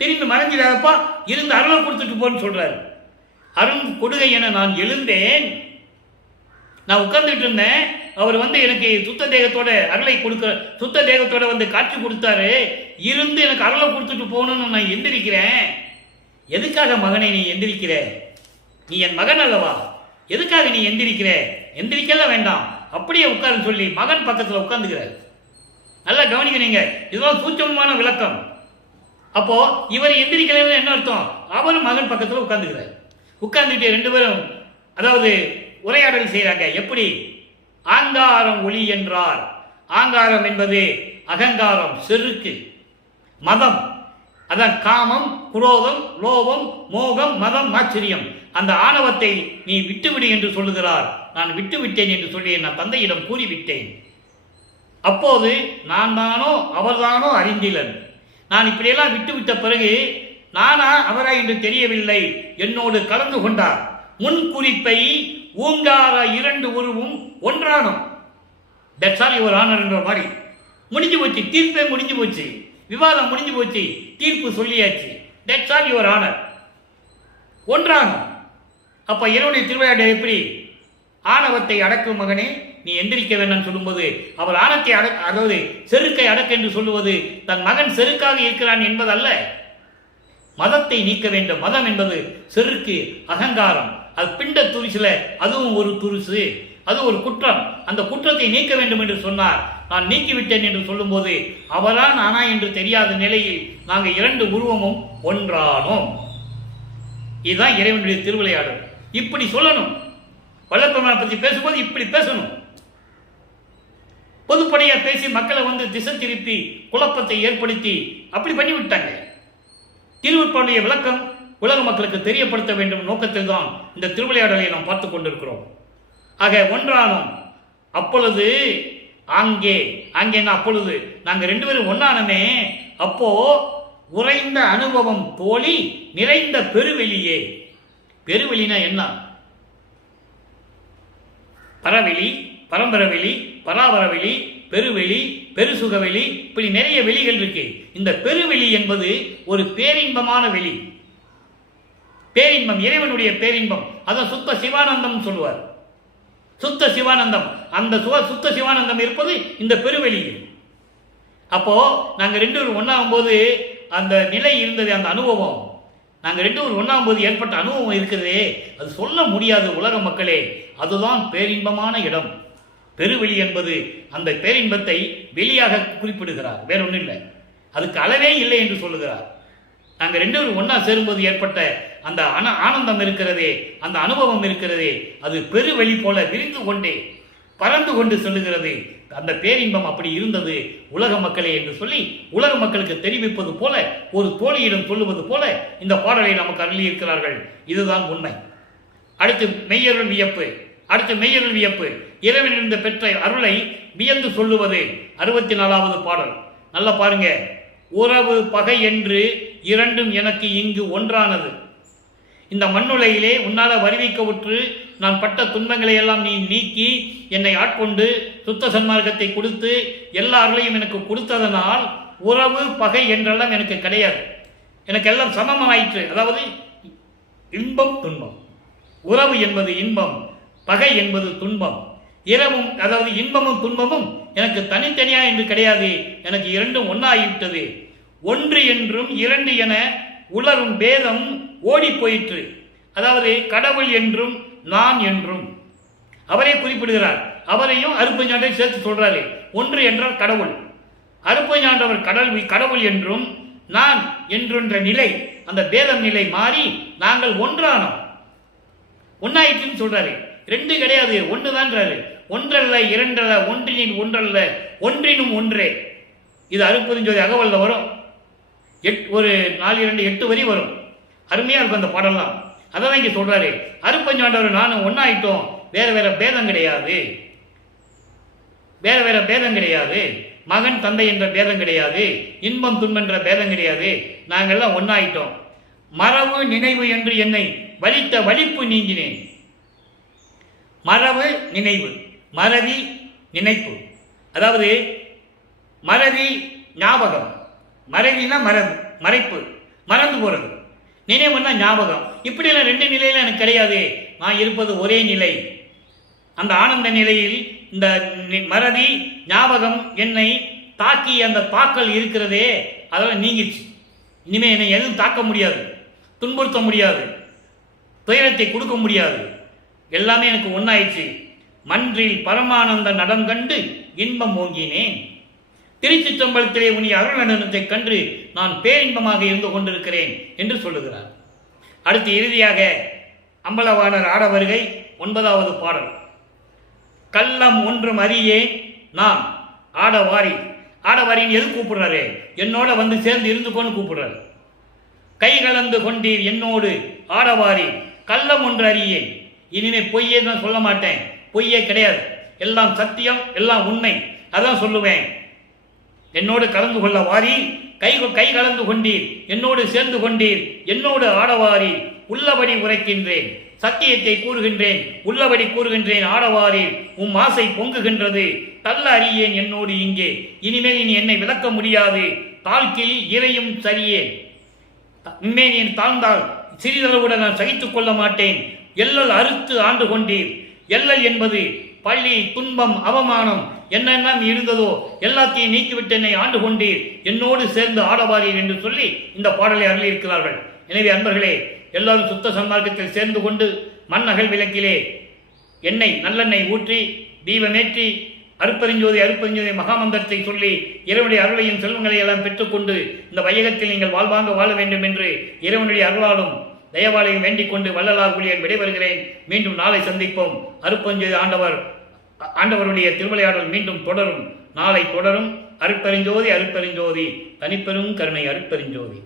திரும்பி மறைஞ்சிடாதப்பா, இருந்து அருளை கொடுத்துட்டு போன்னு சொல்றாரு. அருள் கொடுகை என நான் எழுந்தேன். நான் உட்கார்ந்துட்டு இருந்தேன். அவர் எனக்கு சுத்த தேகத்தோட அருளை கொடுக்க, சுத்த தேகத்தோட காட்சி கொடுத்தாரு. இருந்து எனக்கு அருளை கொடுத்துட்டு போகணும்னு நான் எந்திரிக்கிறேன். எதுக்காக மகனை நீ எந்திரிக்கிற? நீ என் மகன் அல்லவா, எதுக்காக நீ எந்திரிக்கிற? எந்திரிக்கல வேண்டாம், அப்படியே உட்காருன்னு சொல்லி மகன் பக்கத்தில் உட்கார்ந்துக்கிறார். நல்லா கவனிக்கிறீங்க, இதெல்லாம் சூட்சமமான விளக்கம். அப்போ இவர் எந்திரிக்கலன்னு என்ன அர்த்தம்? அவரும் மகன் பக்கத்தில் உட்கார்ந்துக்கிறார். உட்கார்ந்துட்டு ரெண்டு பேரும் அதாவது உரையாடல் செய்கிறாங்க. எப்படி? ஆங்காரம் ஒளி என்றார். ஆங்காரம் என்பது அகங்காரம், செருக்கு, மதம். அதான் காமம், குரோதம், லோபம், மோகம், மதம், ஆச்சரியம். அந்த ஆணவத்தை நீ விட்டுவிடு என்று சொல்லுகிறார். நான் விட்டுவிட்டேன் என்று சொல்லி நான் தந்தையிடம் கூறிவிட்டேன். அப்போது நான் தானோ அவர்தானோ அறிந்திலன். நான் இப்படியெல்லாம் விட்டுவிட்ட பிறகு நானா அவரா என்று தெரியவில்லை. என்னோடு கலந்து கொண்டார். முன் குறிப்பை ஊங்கார இரண்டு உருவும் ஒன்றானோம். தட்ஸ் ஆல் யுவர் ஆனர் என்ற மாதிரி முடிஞ்சு போச்சு. தீர்ப்பே முடிஞ்சு போச்சு. விவாதம் முடிஞ்சு போச்சு. தீர்ப்பு சொல்லியாச்சு. That's all your honour. ஒன்றானோம். அப்ப இறைவனுடைய திருவிளையாடல் எப்படி? ஆணவத்தை அடக்கும் மகனே, நீ எந்திரிக்க வேண்டாம் சொல்லும்போது அவர் ஆணத்தை அதாவது செருக்கை அடக்க என்று சொல்லுவது தன் மகன் செருக்காக இருக்கிறான் என்பதல்ல. மதத்தை நீக்க வேண்டும். மதம் என்பது செருக்கு, அகங்காரம். அது பிண்ட துரிசில அதுவும் ஒரு துரிசு, அது ஒரு குற்றம். அந்த குற்றத்தை நீக்க வேண்டும் என்று சொன்னார். நான் நீக்கிவிட்டேன் என்று சொல்லும்போது அவரா நானா என்று தெரியாத நிலையில் நாங்கள் இரண்டு உருவமும் ஒன்றானோம். இதுதான் இறைவனுடைய திருவிளையாடல். இப்படி சொல்லணும். வல்லபெருமானை பற்றி பேசும்போது இப்படி பேசணும். பொதுப்படையா பேசி மக்களை திசை திருப்பி குழப்பத்தை ஏற்படுத்தி அப்படி பண்ணிவிட்டாங்க. திருவருட்பாவுடைய விளக்கம் உலக மக்களுக்கு தெரியப்படுத்த வேண்டும் நோக்கத்தில் தான் இந்த திருவிளையாடலை நாம் பார்த்து கொண்டிருக்கிறோம். ஆக ஒன்றானோம். அப்பொழுது அங்கே அப்பொழுது நாங்கள் ரெண்டு பேரும் ஒன்னானமே. அப்போ உறைந்த அனுபவம் தோழி நிறைந்த பெருவெளியே. பெருவெளினா என்ன? பரவெளி, பரம்பரவெளி, பராபரவெளி, பெருவெளி, பெருசுகவெளி, இப்படி நிறைய வெளிகள் இருக்கு. இந்த பெருவெளி என்பது ஒரு பேரின்பமான வெளி. பேரின்பம், இறைவனுடைய பேரின்பம். அதான் சுத்த சிவானந்தம் சொல்லுவார். சுத்த சிவானந்தம். அந்த சுத்த சிவானந்தம் இருப்பது இந்த பெருவெளியில். அப்போ நாங்கள் ரெண்டு பேரும் ஒன்றாகும் போது அந்த நிலை இருந்தது, அந்த அனுபவம். நாங்கள் ரெண்டு பேரும் ஒன்றாகும் போது ஏற்பட்ட அனுபவம் இருக்கிறதே, அது சொல்ல முடியாது உலக மக்களே. அதுதான் பேரின்பமான இடம். பெருவெளி என்பது அந்த பேரின்பத்தை வெளியாக குறிப்பிடுகிறார். வேற ஒன்றும் இல்லை. அதுக்கு அளவே இல்லை என்று சொல்லுகிறார். நாங்கள் ரெண்டு பேரும் ஒன்றா சேரும்போது ஏற்பட்ட அந்த ஆனந்தம் இருக்கிறதே, அந்த அனுபவம் இருக்கிறதே, அது பெருவெளி போல விரிந்து கொண்டே பறந்து கொண்டு செல்லுகிறது. அந்த பேரின்பம் அப்படி இருந்தது உலக மக்களே என்று சொல்லி உலக மக்களுக்கு தெரிவிப்பது போல, ஒரு தோழியிடம் சொல்லுவது போல இந்த பாடலை நமக்கு அருளியிருக்கிறார்கள். இதுதான் உண்மை. அடுத்து மெய்யருள் வியப்பு. இறைவனிலிருந்து பெற்ற அருளை வியந்து சொல்லுவது 64வது பாடல். நல்லா பாருங்க. உறவு பகை என்று இரண்டும் எனக்கு இங்கு ஒன்றானது. இந்த மண்ணுலையிலே உன்னால வருவிக்கவுற்று நான் பட்ட துன்பங்களை எல்லாம் நீ நீக்கி என்னை ஆட்கொண்டு சுத்த சன்மார்க்கத்தை கொடுத்து எல்லா அருளையும் எனக்கு கொடுத்ததனால் உறவு பகை என்றெல்லாம் எனக்கு கிடையாது. எனக்கு எல்லாம் சமமாயிற்று. அதாவது இன்பம் துன்பம். உறவு என்பது இன்பம், பகை என்பது துன்பம். இரவும் அதாவது இன்பமும் துன்பமும் எனக்கு தனித்தனியா என்று கிடையாது. எனக்கு இரண்டும் ஒன்னாகிவிட்டது. ஒன்று என்றும் இரண்டு என உலரும் பேதம் ஓடி போயிற்று. அதாவது கடவுள் என்றும் நான் என்றும் அவரே குறிப்பிடுகிறார். அவரையும் அருப்பஞ்சாண்டை சேர்த்து சொல்றாரு. ஒன்று என்றால் கடவுள், அருப்பஞ்சாண்டவர் கடவுள் என்றும் நான் என்றென்ற நிலை, அந்த பேதம் நிலை மாறி நாங்கள் ஒன்றானோம். ஒன்னாயிற்றுன்னு சொல்றாரு. ரெண்டு கிடையாது, ஒன்றுதான்றாரு. ஒன்றல்ல இரண்டல்ல, ஒன்றினின் ஒன்றல்ல, ஒன்றினும் ஒன்றே. இது அருப்பெருஞ்சோதி அகவல்ல வரும். ஒரு 4-2-8 வரி வரும். அருமையா இருக்கும் அந்த பாடலாம். அதான் இங்க சொல்றாரு. அருப்பஞ்சாண்டவர் நானும் ஒன்னாயிட்டோம். வேற வேற பேதம் கிடையாது. வேற வேற பேதம் கிடையாது. மகன் தந்தை என்ற பேதம் கிடையாது. இன்பம் துன்பம் என்ற பேதம் கிடையாது. நாங்கள்லாம் ஒன்னாயிட்டோம். மரபு நினைவு என்று என்னை வலித்த வலிப்பு நீங்கினேன். மரபு நினைவு, மறதி நினைப்பு. அதாவது மறதி ஞாபகம், மறதினா மறைப்பு, மறந்து போறது. நினைவுன்னா ஞாபகம். இப்படியெல்லாம் ரெண்டு நிலையில எனக்கு கிடையாது. நான் இருப்பது ஒரே நிலை. அந்த ஆனந்த நிலையில் இந்த மறதி ஞாபகம் என்னை தாக்கி அந்த தாக்கல் இருக்கிறதே, அதெல்லாம் நீங்கிடுச்சு. இனிமே என்னை எதுவும் தாக்க முடியாது, துன்புறுத்த முடியாது, துயரத்தை கொடுக்க முடியாது. எல்லாமே எனக்கு ஒன்னாயிடுச்சு. மன்றில் பரமானந்த நடம் கண்டு இன்பம் ஓங்கினேன். திருச்சிற்றம்பலத்திலே உனி அருள் நடனத்தை கண்டு நான் பேரின்பமாக இருந்து கொண்டிருக்கிறேன் என்று சொல்லுகிறார். அடுத்து இறுதியாக அம்பலவாணர் ஆட வருகை 9வது பாடல். கள்ளம் ஒன்றும் அறியேன் நான் ஆடவாரி. ஆடவாரின்னு எது கூப்பிடுறாரு? என்னோட வந்து சேர்ந்து இருந்து கொண்டு கூப்பிடுறாரு. கை கலந்து கொண்டீர் என்னோடு ஆடவாரி, கள்ளம் ஒன்று அறியேன். இனிமே பொய்யே நான் சொல்ல மாட்டேன், பொய்யே கிடையாது, எல்லாம் சத்தியம், எல்லாம் உண்மை, அதான் சொல்லுவேன். என்னோடு கலந்து கொள்ள வாரி, கை கலந்து கொண்டீர் என்னோடு சேர்ந்து கொண்டீர் என்னோடு ஆடவாரி, உள்ளபடி உரைக்கின்றேன், சத்தியத்தை கூறுகின்றேன், உள்ளபடி கூறுகின்றேன். ஆடவாரி உம் ஆசை பொங்குகின்றது, தள்ள அறியேன் என்னோடு இங்கே. இனிமேல் இனி என்னை விளக்க முடியாது, தாழ்கில் இறையும் சரியேன். இனிமேல் நீ தாழ்ந்தால் சிறிதளவுடன் நான் சகித்துக் கொள்ள மாட்டேன். எல்லல் அறுத்து ஆண்டு கொண்டீர். எல்லல் என்பது பள்ளி, துன்பம், அவமானம் என்னென்ன இருந்ததோ எல்லாத்தையும் நீக்கிவிட்டு என்னை ஆண்டு கொண்டீர், என்னோடு சேர்ந்து ஆடவாரீர் என்று சொல்லி இந்த பாடலை அருளியிருக்கிறார்கள். எனவே அன்பர்களே, எல்லாரும் சுத்த சன்மார்க்கத்தில் சேர்ந்து கொண்டு மண்ணகல் விளக்கிலே எண்ணெய் நல்லெண்ணெய் ஊற்றி தீபமேற்றி அருப்பெருஞ்சோதி அருப்பெருஞ்சோதி மகாமந்திரத்தை சொல்லி இறைவனுடைய அருளையும் செல்வங்களை எல்லாம் பெற்றுக்கொண்டு இந்த வையகத்தில் நீங்கள் வாழ்வாங்க வாழ வேண்டும் என்று இறைவனுடைய அருளாலும் தயவாளையும் வேண்டிக் கொண்டு வள்ளலார் ஊழியன் விடைபெறுகிறேன். மீண்டும் நாளை சந்திப்போம். அருப்பெருஞ்சோதி ஆண்டவருடைய திருவிளையாடல் மீண்டும் தொடரும், நாளை தொடரும். அருப்பெருஞ்சோதி அருப்பெருஞ்சோதி, தனிப்பெரும் கருணை அருப்பெருஞ்சோதி.